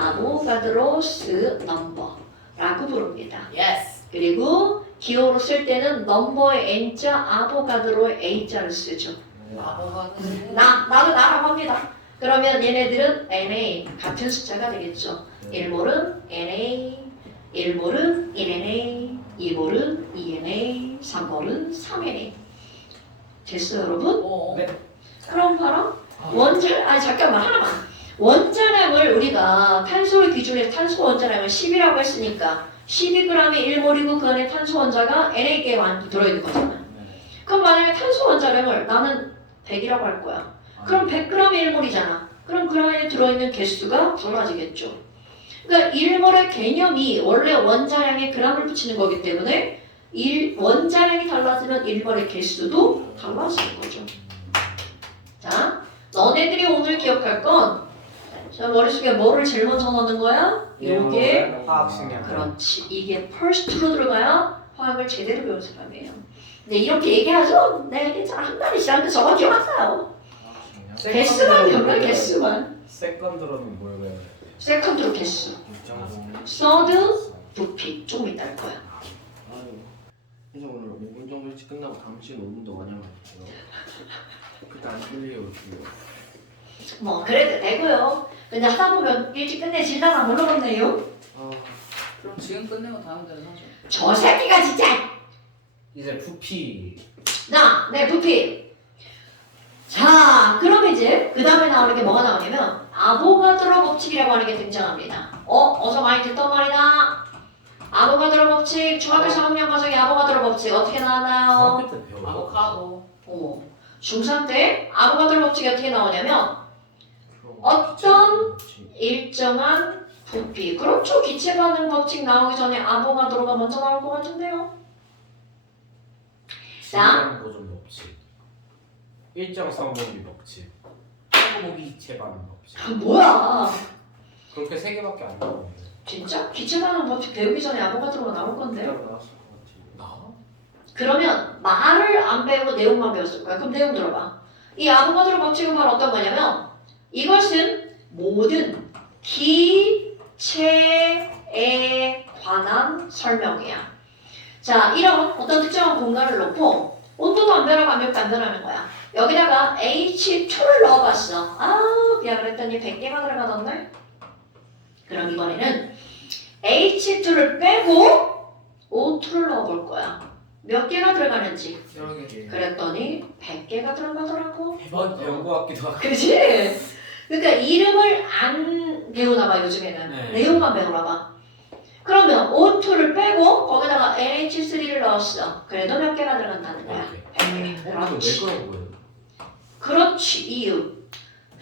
아보가드로스 넘버라고 부릅니다. 예스. 그리고 기호로 쓸 때는 넘버의 N자, 아보가드로의 A자를 쓰죠. 아보가드. 나도 나라고 합니다. 그러면 얘네들은 NA 같은 숫자가 되겠죠. 1몰은 NA, 1몰은 1NA, 2몰은 2NA, 3몰은 3NA. 됐어요, 여러분? 오. 네. 그럼 봐라. 잠깐만 하나만. 원자량을 우리가 탄소의 기준에서 탄소 원자량을 10이라고 했으니까 12g의 1몰이고 그 안에 탄소 원자가 NA개가 들어있는 거잖아. 그럼 만약에 탄소 원자량을 나는 100이라고 할 거야. 그럼 100g의 1몰이잖아. 그럼 그 안에 들어있는 개수가 달라지겠죠. 그러니까 1몰의 개념이 원래 원자량에 g을 붙이는 거기 때문에 원자량이 달라지면 1몰의 개수도 달라지는 거죠. 자, 너네들이 오늘 기억할 건 자, 머릿속에 뭐를 제일 먼저 넣는 거야? 요게 화학식량. 그렇지. 이게 first로 들어가야 화학을 제대로 배운 사람이에요. 근데 이렇게 얘기하죠? 네, 괜찮아. 한 달이 지났는데 저거 기억났어요. 개수만 기억나, 개수만. 세컨드로는 뭘 배워야 돼? 세컨드로 개수. 6.0. 서드, 부피. 조금 이따 할 거야. 그래서 오늘 5분 정도 일찍 끝나고 다음 시간 5분 더 많이 하면 돼요. 그때 안 끌려요 지금. 뭐 그래도 되고요. 근데 하다 보면 일찍 끝내질라나 모르겠네요. 그럼 지금 끝내고 다음 달에 하죠. 저 새끼가 진짜. 이제 부피. 네, 부피. 자, 그럼 이제 그 다음에 나오는 게 뭐가 나오냐면 아보가드로 법칙이라고 하는 게 등장합니다. 어서 많이 듣던 말이다. 아보가드로 법칙, 중학교 4학년 과정의 아보가드로 법칙 어떻게 나왔나요? 중학교 때 배워. 아보카도. 중3 때 아보가드로 법칙이 어떻게 나오냐면 어떤 일정한 부피. 그렇죠. 기체 반응 법칙 나오기 전에 아보가드로가 먼저 나올 것 같은데요. 질량 보존 법칙. 일정 성분비 법칙. 한국목이. 기체 반응 법칙. 뭐야? 그렇게 세 개밖에 안 나오는데. 진짜? 기체 반응 법칙 배우기 전에 아보가드로가 나올 건데. 나왔을 것 같아요. 나? 그러면 말을 안 배우고 내용만 배웠을 거야. 그럼 내용 들어봐. 이 아보가드로 법칙은 바로 어떤 거냐면 이것은 모든 기체에 관한 설명이야. 자, 이런 어떤 특정한 공간을 놓고 온도도 안 변하고 압력도 안 변하는 거야. 여기다가 H2를 넣어봤어. 야 그랬더니 100개가 들어가던데? 그럼 이번에는 H2를 빼고 O2를 넣어볼 거야. 몇 개가 들어가는지. 여러 개. 그랬더니 100개가 들어가더라고. 이번 배운 거 같기도 하고. 그치? 그러니까 이름을 안 배우나 봐 요즘에는. 네. 내용만 배우나 봐. 그러면 O2를 빼고 거기다가 NH3를 넣었어. 그래도 몇 개가 들어간다는 거야. 100개. 왜 그렇지. 그런 거예요? 그렇지. 이유.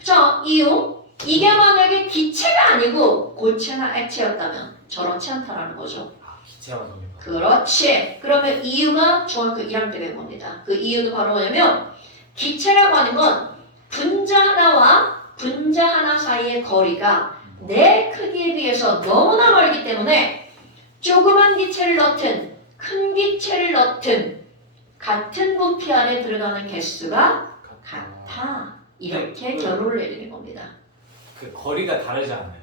자, 이유. 이게 만약에 기체가 아니고 고체나 액체였다면 저렇지 않다라는 거죠. 기체가 정해. 그렇지. 그러면 이유가 중학교 1학년 때 배운 겁니다. 그 이유는 바로 뭐냐면 기체라고 하는 건 분자 하나와 분자 하나 사이의 거리가 내 크기에 비해서 너무나 멀기 때문에 조그만 기체를 넣든 큰 기체를 넣든 같은 부피 안에 들어가는 개수가 같아. 이렇게 결론을 내리는 겁니다. 그 거리가 다르지 않아요?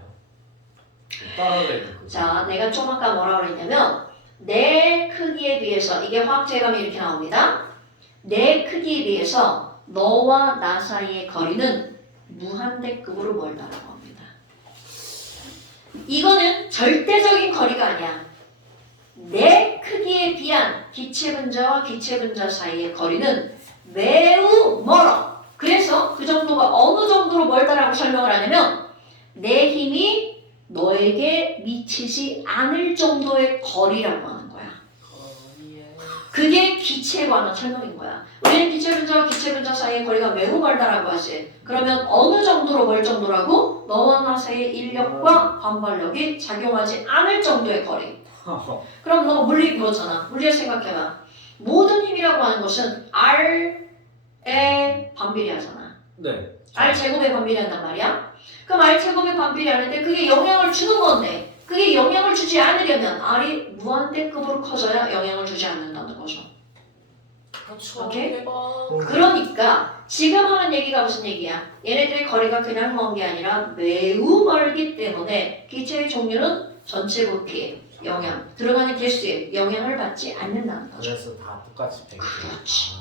떨어져 있는 그. 자, 내가 좀 아까 뭐라 그랬냐면 내 크기에 비해서 이게 화학제감이 이렇게 나옵니다. 내 크기에 비해서 너와 나 사이의 거리는 무한대급으로 멀다라고 합니다. 이거는 절대적인 거리가 아니야. 내 크기에 비한 기체 분자와 기체 분자 사이의 거리는 매우 멀어. 그래서 그 정도가 어느 정도로 멀다라고 설명을 하냐면 내 힘이 너에게 미치지 않을 정도의 거리라고 하는 거야. 그게 기체에 관한 설명인 거야. 우리는 기체 분자와 기체 분자 사이의 거리가 매우 멀다라고 하지. 그러면 어느 정도로 멀 정도라고? 너와 나 사이의 인력과 반발력이 작용하지 않을 정도의 거리. 그럼 너가 물리 배웠잖아. 물리를 생각해봐. 모든 힘이라고 하는 것은 R에 반비례하잖아. 네. R 제곱에 반비례한단 말이야. 그럼 R 제곱에 반비례하는데 그게 영향을 주는 건데 그게 영향을 주지 않으려면 R이 무한대급으로 커져야 영향을 주지 않는다는 거죠. 그렇죠. 오케이? 대박. 그러니까 지금 하는 얘기가 무슨 얘기야? 얘네들의 거리가 그냥 먼 게 아니라 매우 멀기 때문에 기체의 종류는 전체 부피에 영향, 들어가는 개수에 영향을 받지 않는다는 거죠. 그래서 다 똑같이 배게. 그렇지.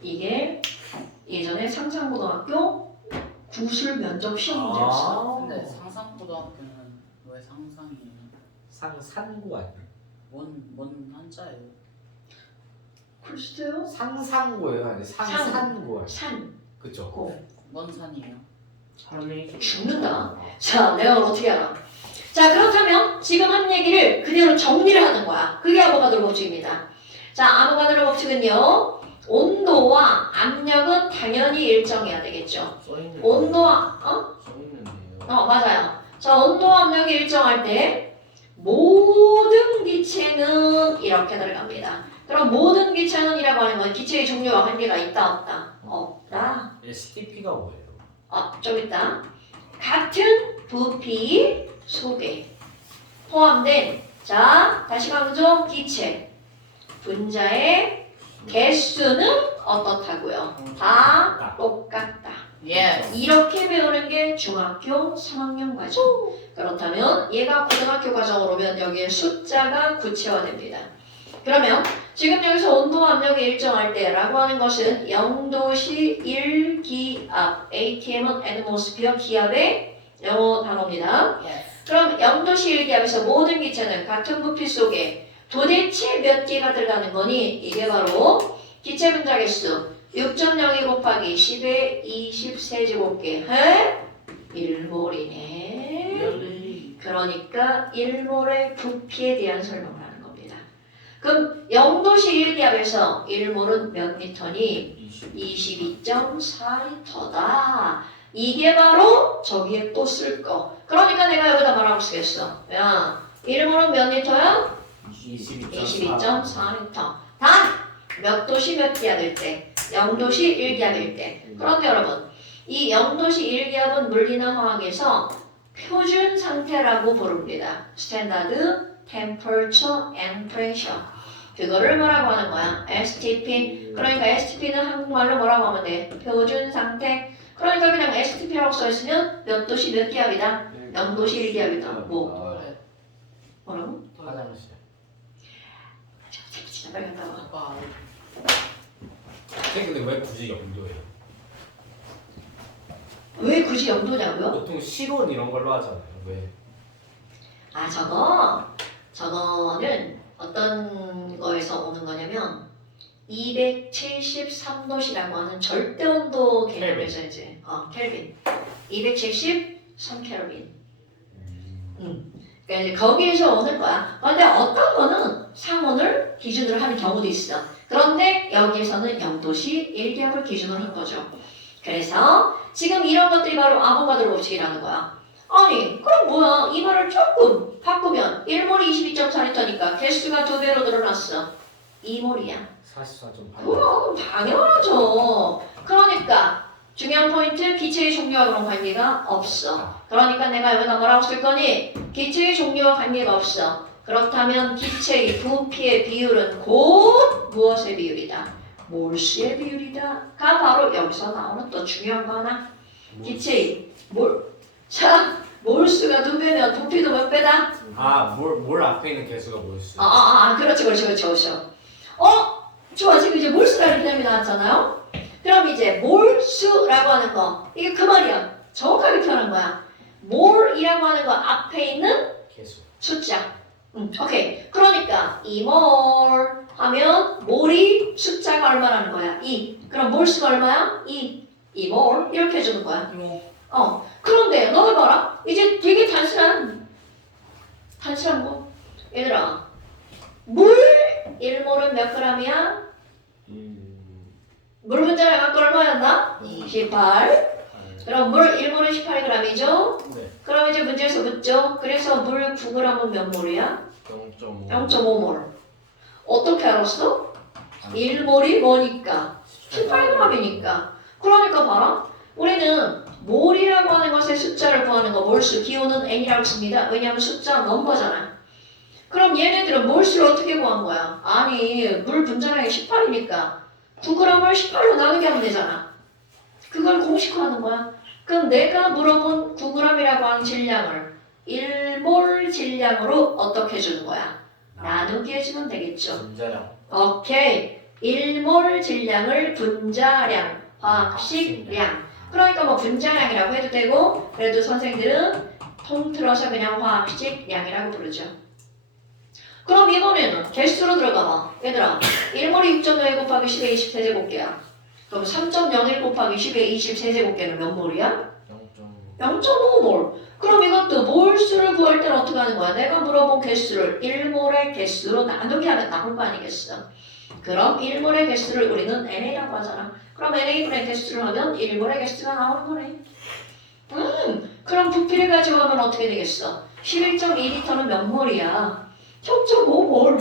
이게 예전에 상상고등학교 구술 면접 시험 문제였어. 근데 상상고등학교는 왜 상상이에요? 상산고 아니에요? 뭔 한자예요? 글쎄요. 상상고예요, 아니 상산고예요. 산, 그죠? 고. 뭔 산이에요? 죽는다. 자, 내가 어떻게 알아? 자, 그렇다면 지금 한 얘기를 그대로 정리를 하는 거야. 그게 아보가드로 법칙입니다. 자, 아보가드로 법칙은요. 온도와 압력은 당연히 일정해야 되겠죠. 써있는 온도와 써있는데요. 맞아요. 자, 온도와 압력이 일정할 때 모든 기체는 이렇게 들어갑니다. 그럼 모든 기체는이라고 하는 건 기체의 종류와 관계가 있다 없다? 없다. STP가 뭐예요? 좀 있다. 같은 부피 속에 포함된 자 다시 강조 기체 분자의 개수는 어떻다고요? 다 똑같다. 예. 이렇게 배우는 게 중학교 3학년 과정. 그렇다면 얘가 고등학교 과정으로 오면 여기에 숫자가 구체화됩니다. 그러면 지금 여기서 온도와 압력이 일정할 때라고 하는 것은 0도시 1기압 ATM은 atmosphere 기압의 영어 단어입니다. 예. 그럼 0도시 1기압에서 모든 기체는 같은 부피 속에 도대체 몇 개가 들어가는 거니? 이게 바로 기체 분자 개수 6.02 곱하기 10의 20세제곱계 1몰이네. 그러니까 1몰의 부피에 대한 설명을 하는 겁니다. 그럼 0도시 1기압에서 1몰은 몇 리터니? 22.4리터다. 이게 바로 저기에 또 쓸 거. 그러니까 내가 여기다 뭐라고 쓰겠어? 야, 1몰은 몇 리터야? 22.4리터. 단 몇 도시 몇 기압일 때? 0도시 1기압일 때. 그런데 여러분, 이 0도시 1기압은 물리나 화학에서 표준 상태라고 부릅니다. Standard Temperature and Pressure. 그거를 뭐라고 하는 거야? STP. 그러니까 STP는 한국말로 뭐라고 하면 돼? 표준 상태. 그러니까 그냥 STP라고 써있으면 몇 도시 몇 기압이다? 0도시 1기압이다. 뭐라고? 화장실. 진짜 빨리 갔다 와. 아빠. 근데 왜 굳이 영도예요? 왜 굳이 0도냐고요? 보통 실온 이런 걸로 하잖아요. 왜? 아, 저거는 어떤 거에서 오는 거냐면 273도시라고 하는 절대온도 개념에서 이제 켈빈 273켈빈 그러니까 이제 거기에서 오는 거야. 근데 어떤 거는 상온을 기준으로 하는 경우도 있어. 그런데 여기에서는 0도시 1기압을 기준으로 한 거죠. 그래서 지금 이런 것들이 바로 아보가드로 법칙이라는 거야. 아니 그럼 뭐야, 이 말을 조금 바꾸면 1몰이 22.4리터니까 개수가 2배로 늘어났어. 2몰이야. 44.8. 그럼 당연하죠. 그러니까 중요한 포인트, 기체의 종류하고는 관계가 없어. 그러니까 내가 여기다 뭐라고 쓸 거니? 기체의 종류와 관계가 없어. 그렇다면 기체의 부피의 비율은 곧 무엇의 비율이다? 몰수의 비율이다. 가 바로 여기서 나오는 또 중요한 거 하나. 기체의 자, 몰수가 2배면 부피도 몇 배다? 뭘 앞에 있는 개수가 몰수. 그렇지. 좋아. 지금 이제 몰수라는 개념이 나왔잖아요. 그럼 이제 몰수라고 하는 거, 이게 그 말이야. 정확하게 표현한 거야. 몰이라고 하는 거 앞에 있는 개수. 숫자. 오케이. 그러니까 2몰 하면 몰이 숫자가 얼마라는 거야? 2. 그럼 몰수가 얼마야? 2몰 이렇게 해주는 거야. 그런데 너네 봐라. 이제 되게 단순한 거. 얘들아, 물 1몰은 몇 g이야? 물 분자량 아까 얼마였나? 28. 그럼 물 1몰은 18g이죠? 네. 그럼 이제 문제에서 묻죠. 그래서 물 9g은 몇 몰이야? 0.5. 0.5몰. 어떻게 알았어? 1몰이 뭐니까? 18g이니까. 그러니까 봐라. 우리는 몰이라고 하는 것의 숫자를 구하는 거, 몰수, 기호는 n이라고 씁니다. 왜냐하면 숫자 넘버잖아. 그럼 얘네들은 몰수를 어떻게 구한 거야? 아니, 물 분자량이 18이니까 9g을 18로 나누게 하면 되잖아. 그걸 공식화하는 거야. 그럼 내가 물어본 9g이라고 하는 질량을 1몰 질량으로 어떻게 해주는 거야? 나누기 해주면 되겠죠. 분자량. 오케이. 1몰 질량을 분자량, 화학식량. 그러니까 뭐 분자량이라고 해도 되고, 그래도 선생들은 통틀어서 그냥 화학식량이라고 부르죠. 그럼 이번에는 개수로 들어가봐. 얘들아, 1몰이 6.01 곱하기 10의 23제곱개야. 그럼 3.01 곱하기 10의 23제곱개는 몇 몰이야? 0.5몰. 그럼 이것도 몰수를 구할 때는 어떻게 하는 거야? 내가 물어본 개수를 1몰의 개수로 나누게 하면 나올 거 아니겠어? 그럼 1몰의 개수를 우리는 NA라고 하잖아. 그럼 NA분의 개수를 하면 1몰의 개수가 나오는 거네. 그럼 부피를 가지고 하면 어떻게 되겠어? 11.2리터는 몇 몰이야? 0.5몰.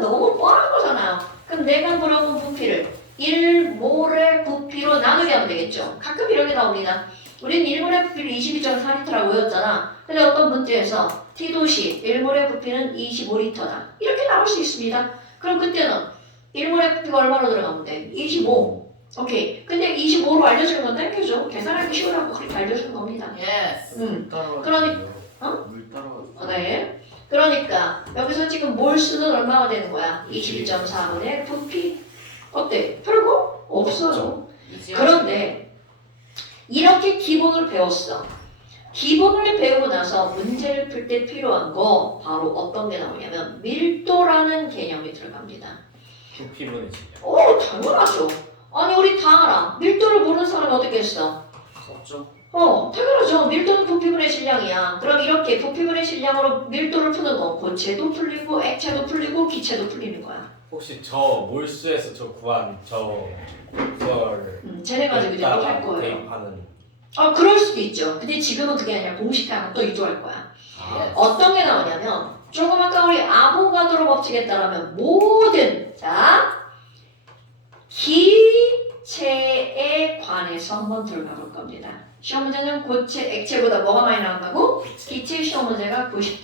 너무 뻔한 거잖아요. 그럼 내가 물어본 부피를 1몰의 부피로 나누게 하면 되겠죠. 가끔 이런 게 나옵니다. 우리는 1몰의 부피를 22.4리터라고 외웠잖아. 근데 어떤 문제에서 T도시 1몰의 부피는 25리터다. 이렇게 나올 수 있습니다. 그럼 그때는 1몰의 부피가 얼마로 들어가면 돼? 25. 오케이. 근데 25로 알려주는 건 땡겨줘. 계산하기 쉬우라고 그렇게 알려주는 겁니다. 예스. 물 따라가. 그러니- 물 따라가. 네. 그러니까 여기서 지금 몰수는 얼마가 되는 거야? 22.4분의 부피. 어때? 별거 없어요. 그런데 이렇게 기본을 배웠어. 기본을 배우고 나서 문제를 풀 때 필요한 거 바로 어떤 게 나오냐면 밀도라는 개념이 들어갑니다. 부피분의 질량. 당연하죠. 아니 우리 다 알아. 밀도를 모르는 사람이 어떻겠어? 없죠. 당연하죠. 밀도는 부피분의 질량이야. 그럼 이렇게 부피분의 질량으로 밀도를 푸는 거 고체도 풀리고 액체도 풀리고 기체도 풀리는 거야. 혹시 저 몰수에서 저 구한 그걸 쟤네 가지고 이제 또 할 거예요. 대입하는. 그럴 수도 있죠. 근데 지금은 그게 아니라 공식화하면 또 이쪽 할 거야. 예스. 어떤 게 나오냐면 조금 아까 우리 아보가드로 법칙에 따르면 모든 기체에 관해서 한번 들어가 볼 겁니다. 시험 문제는 고체, 액체보다 뭐가 많이 나온다고? 기체 시험 문제가 90%.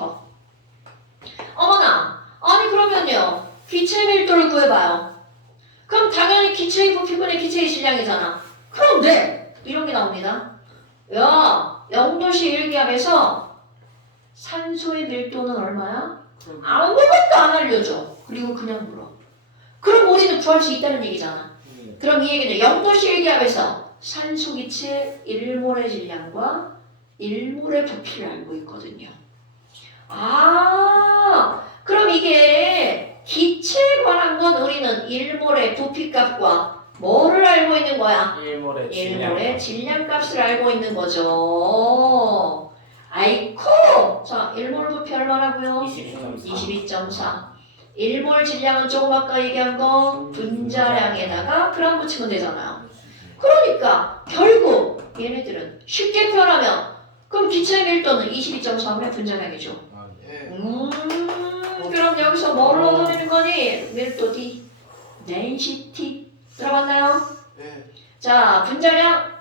어머나, 아니 그러면요 기체 밀도를 구해봐요. 그럼 당연히 기체의 부피분의 기체의 질량이잖아. 그런데 이런 게 나옵니다. 야, 0도씨 1기압에서 산소의 밀도는 얼마야? 아무것도 안 알려줘. 그리고 그냥 물어. 그럼 우리는 구할 수 있다는 얘기잖아. 그럼 이 얘기는 0도씨 1기압에서 산소 기체 1몰의 질량과 1몰의 부피를 알고 있거든요. 그럼 이게 기체에 관한 건 우리는 1몰의 부피값과 뭐를 알고 있는 거야? 1몰의 1몰의 질량값을 알고 있는 거죠. 아이코! 자, 1몰 부피 얼마라고요? 22.4. 1몰 질량은 조금 아까 얘기한 거 분자량에다가 그램 붙이면 되잖아요. 그러니까 결국 얘네들은 쉽게 표현하면 그럼 기체의 밀도는 22.4분의 분자량이죠. 그럼 여기서 뭐를 얻어내는 거니? 밀도 D, density 들어봤나요? 네. 자, 분자량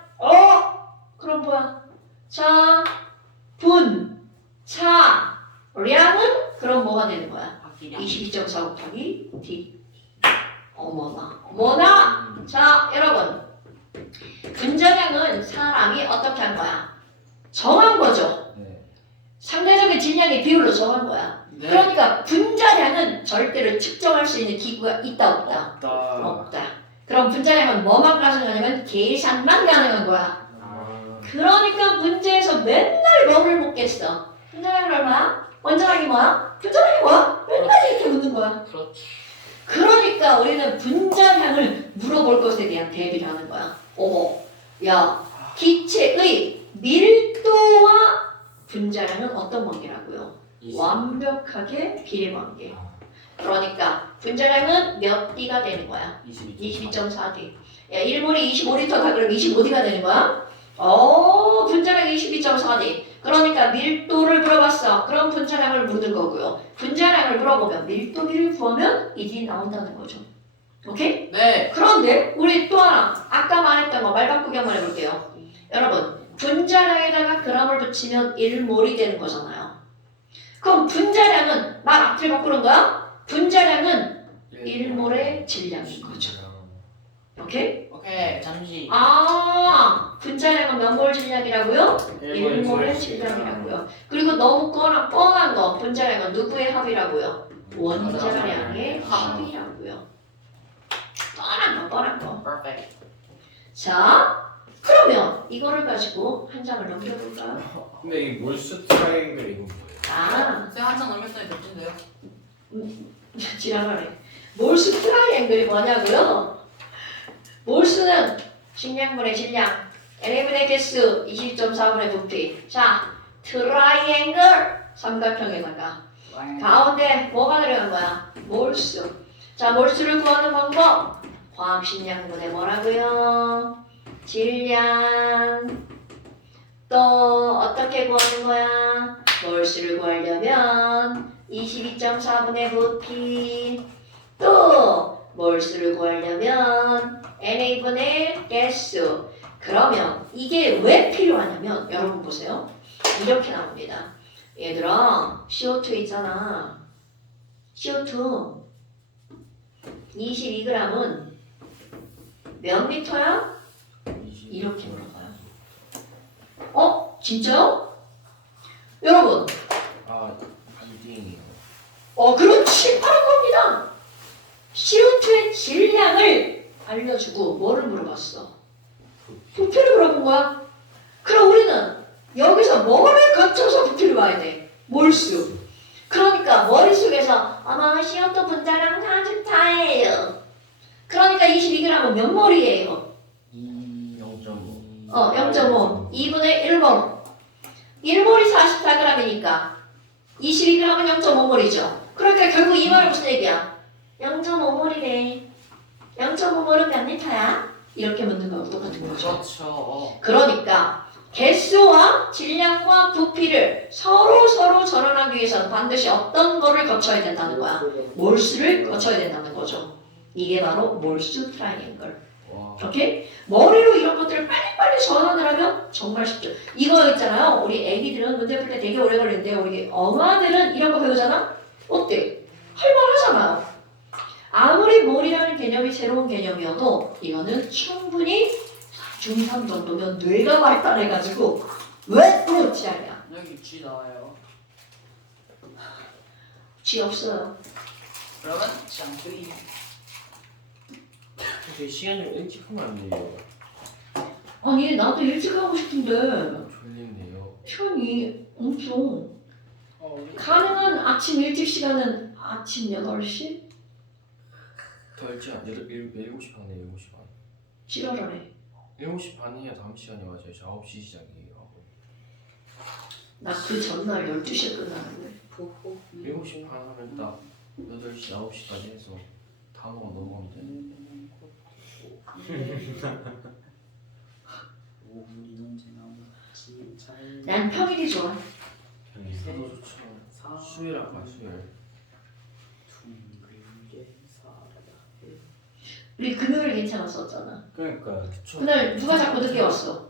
그럼 뭐야? 자, 차량은 그럼 뭐가 되는 거야? 바퀴량. 22.4 곱하기 D. 어머나. 자, 여러분. 분자량은 사람이 어떻게 한 거야? 정한 거죠. 네. 상대적인 질량의 비율로 정한 거야. 네. 그러니까 분자량은 절대로 측정할 수 있는 기구가 있다 없다? 없다. 없다. 그럼 분자량은 뭐만 가능하냐면 계산만 가능한 거야. 아. 그러니까 문제에서 맨날 뭐를 묻겠어? 분자량이 얼마야? 원자량이 뭐야? 분자량이 뭐야? 맨날 이렇게 묻는 거야. 그렇지. 그러니까 우리는 분자량을 물어볼 것에 대한 대비를 하는 거야. 야, 기체의 밀도와 분자량은 어떤 관계라고요? 완벽하게 비례 관계. 그러니까 분자량은 몇 D가 되는 거야? 22.4D. 야, 1몰이 25리터다 그럼 25D가 되는 거야? 분자량 22.4D. 그러니까 밀도를 물어봤어. 그럼 분자량을 묻는 거고요. 분자량을 물어보면 밀도비를 구하면 이 D 나온다는 거죠. 오케이? 네. 그런데 우리 또 하나 아까 말했던 거 말 바꾸기 한번 해볼게요. 여러분 분자량에다가 g을 붙이면 1몰이 되는 거잖아요. 그럼 분자량은 말 앞을 바꾸는 거야? 분자량은 1몰의 질량인 거죠. 오케이? 오케이. 잠시. 분자량은 몇 몰 질량이라고요? 1몰의 질량이라고요. 그리고 너무 뻔한 거 분자량은 누구의 합이라고요? 원자량의 합이라고요. 뻔한 거. Perfect. 자, 그러면 이거를 가지고 한 장을 넘겨볼까요? 근데 이 몰수 트라이앵글 이건 뭐예요? 쌤 한장 넘겼더니 됐진데요? 지랄하네. 몰수 트라이앵글이 뭐냐고요? 몰수는 질량분의 질량, N분의 개수, 22.4분의 부피. 자, 트라이앵글 삼각형에다가 가운데 뭐가 들어간 거야? 몰수. 자, 몰수를 구하는 방법. 화학식량분의 뭐라고요? 질량. 또 어떻게 구하는 거야? 몰수를 구하려면 22.4분의 부피. 또 몰수를 구하려면 NA분의 개수. 그러면 이게 왜 필요하냐면 여러분 보세요. 이렇게 나옵니다. 얘들아 CO2 있잖아. CO2 22g은 몇 미터야? 이렇게 물어봐요. 진짜요? 여러분 반띵이요. 그렇지 바로 겁니다. CO2의 질량을 알려주고 뭐를 물어봤어? 부피를 물어본 거야. 그럼 우리는 여기서 뭐를 거쳐서 부피를 봐야 돼? 몰수. 그러니까 머릿속에서 아마 CO2 분자량 40타예요. 그러니까 22g은 몇 몰이에요? 0.5. 0.5. 2분의 1몰. 1몰이 44g이니까 22g은 0.5몰이죠. 그러니까 결국 이 말은 무슨 얘기야? 0.5몰이래. 0.5몰은 몇 리터야? 이렇게 묻는 거하고 똑같은 거죠. 그렇죠. 그러니까 개수와 질량과 부피를 서로 전환하기 위해서는 반드시 어떤 거를 거쳐야 된다는 거야? 몰수를 거쳐야 된다는 거죠. 이게 바로 몰수 트라이앵글. 와. 오케이? 머리로 이런 것들을 빨리빨리 전환을 하면 정말 쉽죠. 이거 있잖아요. 우리 애기들은 문제 풀 때 되게 오래 걸리는데 우리 엄마들은 이런 거 배우잖아? 어때? 할만하잖아요. 아무리 몰이라는 개념이 새로운 개념이어도 이거는 충분히 중3 정도면 뇌가 발달해가지고 왜 그렇지 않냐? 여기 G 나와요. 쥐 없어요. 그러면 짱뚜이. 근데 시간을 일찍 하면 안 돼요. 아니 나도 일찍 하고 싶은데 졸린데요. 시간이 엄청 가능한 아침 일찍 시간은 아침 8시? 더 일찍 안 돼도 7시 반에 7시 반. 지랄하네. 7시 반이야 다음 시간에 맞아요. 저 9시 시작이에요. 나 그 전날 12시에 끝나는데. 7시 반 하면 딱 8시, 9시까지 해서 다 먹어 넘어가면 돼. 난 평일이 좋아. 저도 좋죠. 수요일 할까 수요일. 우리 금요일 괜찮았었잖아. 그러니까 그날 누가 자꾸 늦게 왔어?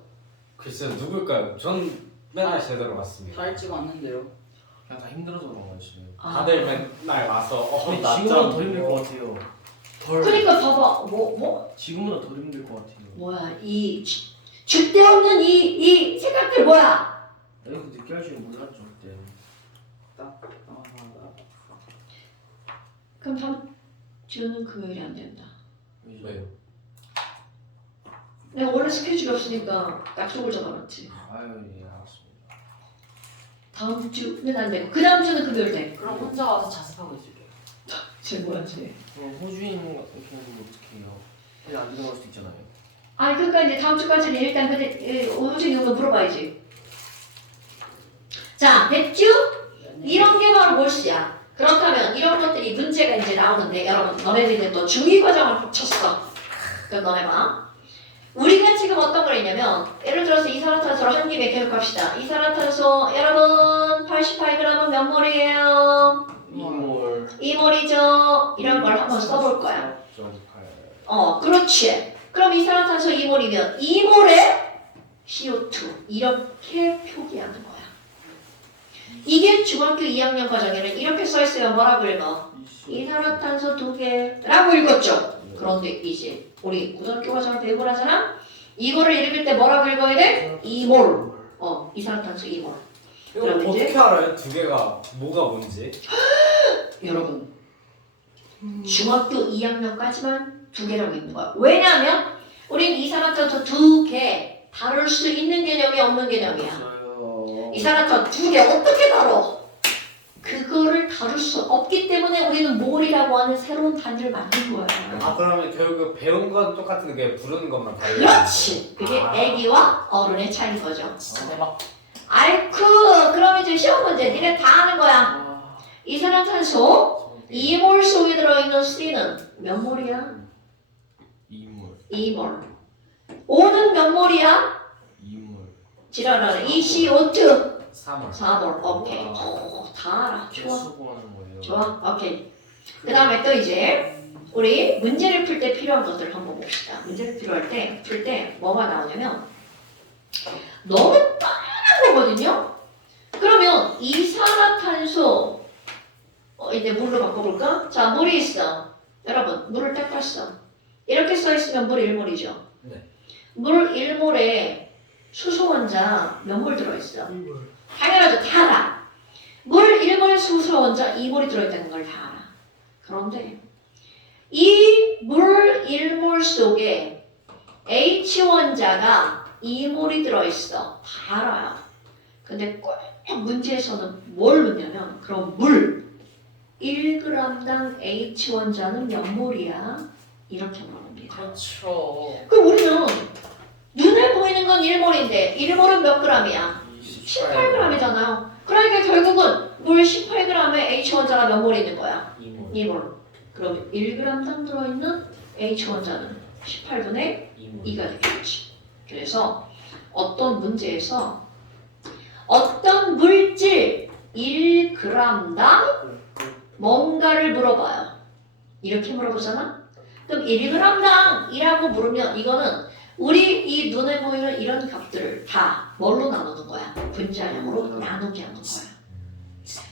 글쎄 누굴까요? 전 맨날 제대로 왔습니다. 다 일찍 왔는데요. 그냥 다 힘들어서 그런 거지. 다들 맨날 와서 근데 낮잠 지금보다 더 힘들 것 뭐 같아요. 덜. 그러니까 봐봐 뭐? 지금보다 더 힘들 것 같아요. 뭐야 이 줏대 없는 이 생각들 뭐야? 이거 늦게 할 줄은 몰랐죠 그때. 그럼 다음 주는 금요일이 안 된다. 왜요? 내가 원래 스케줄이 없으니까 약속을 잡아놨지. 아유 예 알았습니다. 다음 주는 안 되고 그 다음 주는 금요일 돼. 그럼 혼자 와서 자습하고 있을게요. 쟤 뭐야 쟤? 호주인 이렇게 하면 어떡해요? 그냥 안 들어갈 수도 있잖아요. 아 그러니까 이제 다음 주까지는 일단 근데 호주인 오면 물어봐야지. 자 됐죠? 이런 게 바로 몰수야. 그렇다면 이런 것들이 문제가 이제 나오는데 여러분 너네들은 또 중2과정을 합쳤어. 그럼 너네 봐. 우리가 지금 어떤 걸 했냐면 예를 들어서 이산화탄소를 한 김에 교육합시다. 이산화탄소 여러분 88g은 몇 몰이에요? 2몰. 2몰이죠. 이런 걸 한번 써볼 거야. 4.8. 그렇지. 그럼 이산화탄소 2몰이면 2몰에 CO2 이렇게 표기하는 거야. 이게 중학교 2학년 과정에는 이렇게 써있으면 뭐라고 읽어? 이산화탄소 2개라고 읽었죠. 그런데 이제 우리 고등학교 과정을 배우고 나잖아. 이거를 읽을 때 뭐라고 읽어야 돼? 2몰. 이산화탄소 2몰. 이거 그럼 이제? 어떻게 알아요? 두 개가 뭐가 뭔지? 여러분 중학교 2학년까지만 2개라고 있는 거야. 왜냐하면 우린 이산화탄소 2개 다룰 수 있는 개념이 없는 개념이야. 없어요. 이산화탄소 2개 어떻게 다뤄? 그거를 다룰 수 없기 때문에 우리는 몰이라고 하는 새로운 단위를 만든 거야. 아 그러면 결국 배운 건 똑같은데 부르는 것만 달라요? 그렇지. 그게 애기와 어른의 차이인 거죠. 진짜 대박. 아이쿠 그럼 이제 시험 문제 니네 다 아는 거야. 아, 이산화탄소 2몰 속에 들어있는 C는 몇 몰이야? 2몰. 2몰. O는 몇 몰이야? 2몰. 지랄하네. ECO2 3월 4몰. 오케이. 다 알아. 좋아. 수고하는 거예요. 좋아. 오케이. 그 다음에 또 이제 우리 문제를 풀 때 필요한 것들을 한번 봅시다. 문제를 풀 때 뭐가 나오냐면 너무 뻔한 거거든요. 그러면 이산화탄소 이제 물로 바꿔볼까? 자, 물이 있어. 여러분, 물을 딱 봤어. 이렇게 써있으면 물 1몰이죠. 네. 물 1몰에 수소 원자 몇 몰 들어있어? 당연하죠. 다 알아. 물 1몰 수소 원자 2몰이 들어있다는 걸 다 알아. 그런데 이 물 1몰 속에 H 원자가 2몰이 들어있어. 다 알아요. 근데 꼭 문제에서는 뭘 묻냐면 그럼 물 1g당 H 원자는 몇 몰이야? 이렇게 물어봅니다. 그렇죠. 그럼 우리는 눈에 보이는 건 1몰인데 1몰은 몇 g이야? 18g이잖아요. 그러니까 결국은 물 18g에 H 원자가 몇 몰 있는 거야? 2몰 2몰. 그럼 1g당 들어있는 H 원자는 18분의 2몰 2가 되겠지. 그래서 어떤 문제에서 어떤 물질 1g당 뭔가를 물어봐요. 이렇게 물어보잖아? 그럼 1g당이라고 물으면 이거는 우리 이 눈에 보이는 이런 값들을 다 뭘로 나누는 거야? 분자량으로 나누게 하는 거야.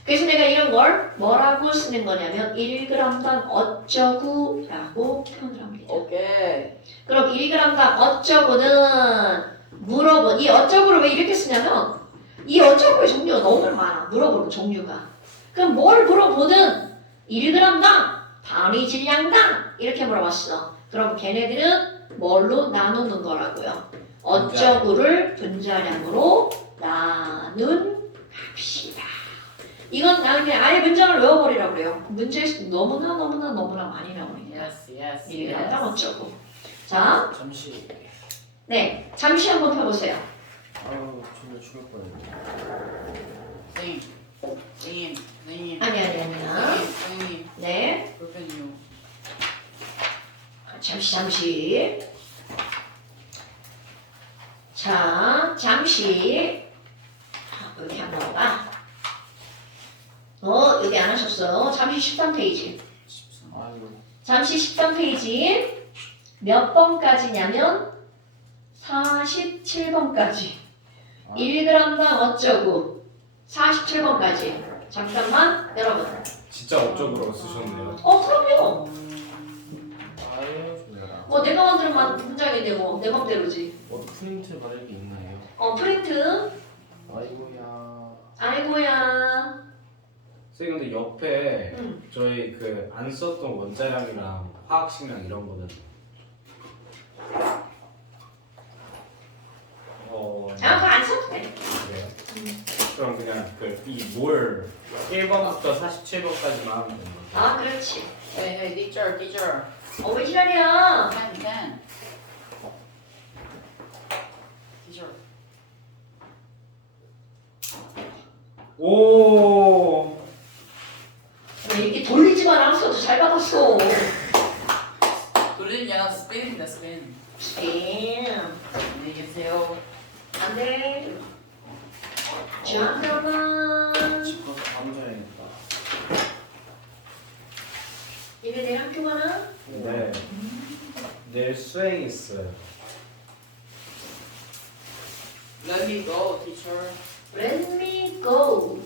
그래서 내가 이런 걸 뭐라고 쓰는 거냐면 1g당 어쩌구라고 표현을 합니다. 오케이. 그럼 1g당 어쩌구는 물어본 이 어쩌구를 왜 이렇게 쓰냐면 이 어쩌구의 종류가 너무 많아. 물어보는 종류가. 그럼 뭘 물어보든 1g당 단위 질량당 이렇게 물어봤어. 그럼 걔네들은 뭘로 나누는 거라고요? 어쩌구를 분자량으로 나눈 값이다. 이건 나는 그냥 아예 문장을 외워버리라고 그래요. 문제에서 너무나 많이 나오니까. Yes, yes, 1g당 어쩌고. 자, 잠시. 네, 잠시 한번 펴보세요. 아유 정말 죽을 뻔했네. 선생님. 아니야. 선생님. 네, 볼펜이요. 잠시. 자, 잠시. 여기 한 번가. 여기 안 하셨어요. 잠시 13페이지. 아유 잠시 13페이지. 몇 번까지냐면 47번까지. 1g당 어쩌고 47번까지. 잠깐만 여러분. 진짜 업적으로 쓰셨네요. 그럼요. 아유 좋아라. 뭐 내가 만드는 문장인데 뭐 내 맘대로지. 프린트 받을 게 있나요? 프린트. 아이고야. 아이고야. 선생님 근데 옆에 응. 저희 그 안 썼던 원자량이랑 화학식량 이런 거는 그거 안 써도 돼. 그래요? 그럼 그냥 그 이 몰 1번부터 47번까지만 하면 되는 거죠? 그렇지. Hey, hey, teacher, teacher. 왜 지랄이야? Can. Teacher. 오. 왜 이렇게 돌리지만 않았어도 잘 받았어. 돌리냐? 스페인입니다, 스페인. 안녕히 계세요. 안 돼. 잠깐만. 집 가서 바로 자야겠다. 얘네 내일 학교 가나? 네. 내일 수행 있어요. Let me go, teacher. Let me go.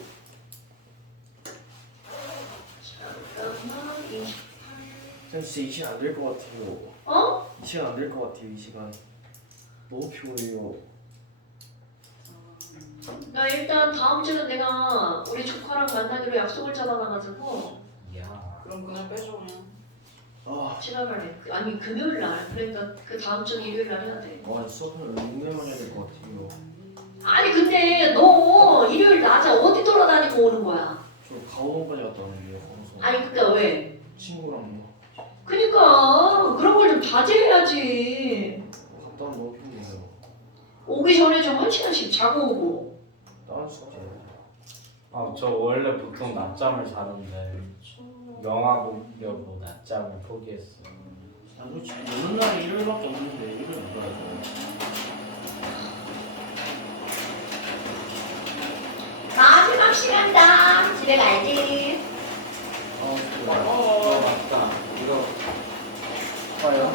잠깐만. 전 진짜 이 시간 안 될 것 같아요. 이 시간 안 될 것 같아요. 이 시간 너무 피곤해요. 나 일단 다음 주는 내가 우리 조카랑 만나기로 약속을 잡아놔가지고 야. 그럼 그날 빼줘 그냥. 아, 지난번에 아니 금요일 날 그러니까 그 다음 주 일요일 날 해야 돼. 수업을 롱내만 해야 될 것 같아요. 아니 근데 너 일요일 낮에 어디 돌아다니고 오는 거야? 저 가오동까지 갔다 왔는데요. 거기서 아니 그니까 왜? 친구랑요. 그니까 그런 걸 좀 자제해야지. 갔다 오면 너무 피곤해요. 오기 전에 좀 1시간씩 자고 오고. 다른 수업 해야 저 원래 보통 낮잠을 자는데 영화 보려고 낮잠을 포기했어요. 난 솔직히 노는 날이 일요일밖에 없는데 일요일 누가 해줘? 마지막 시간다. 집에 가야지. 아, 맞다. 이거 봐요.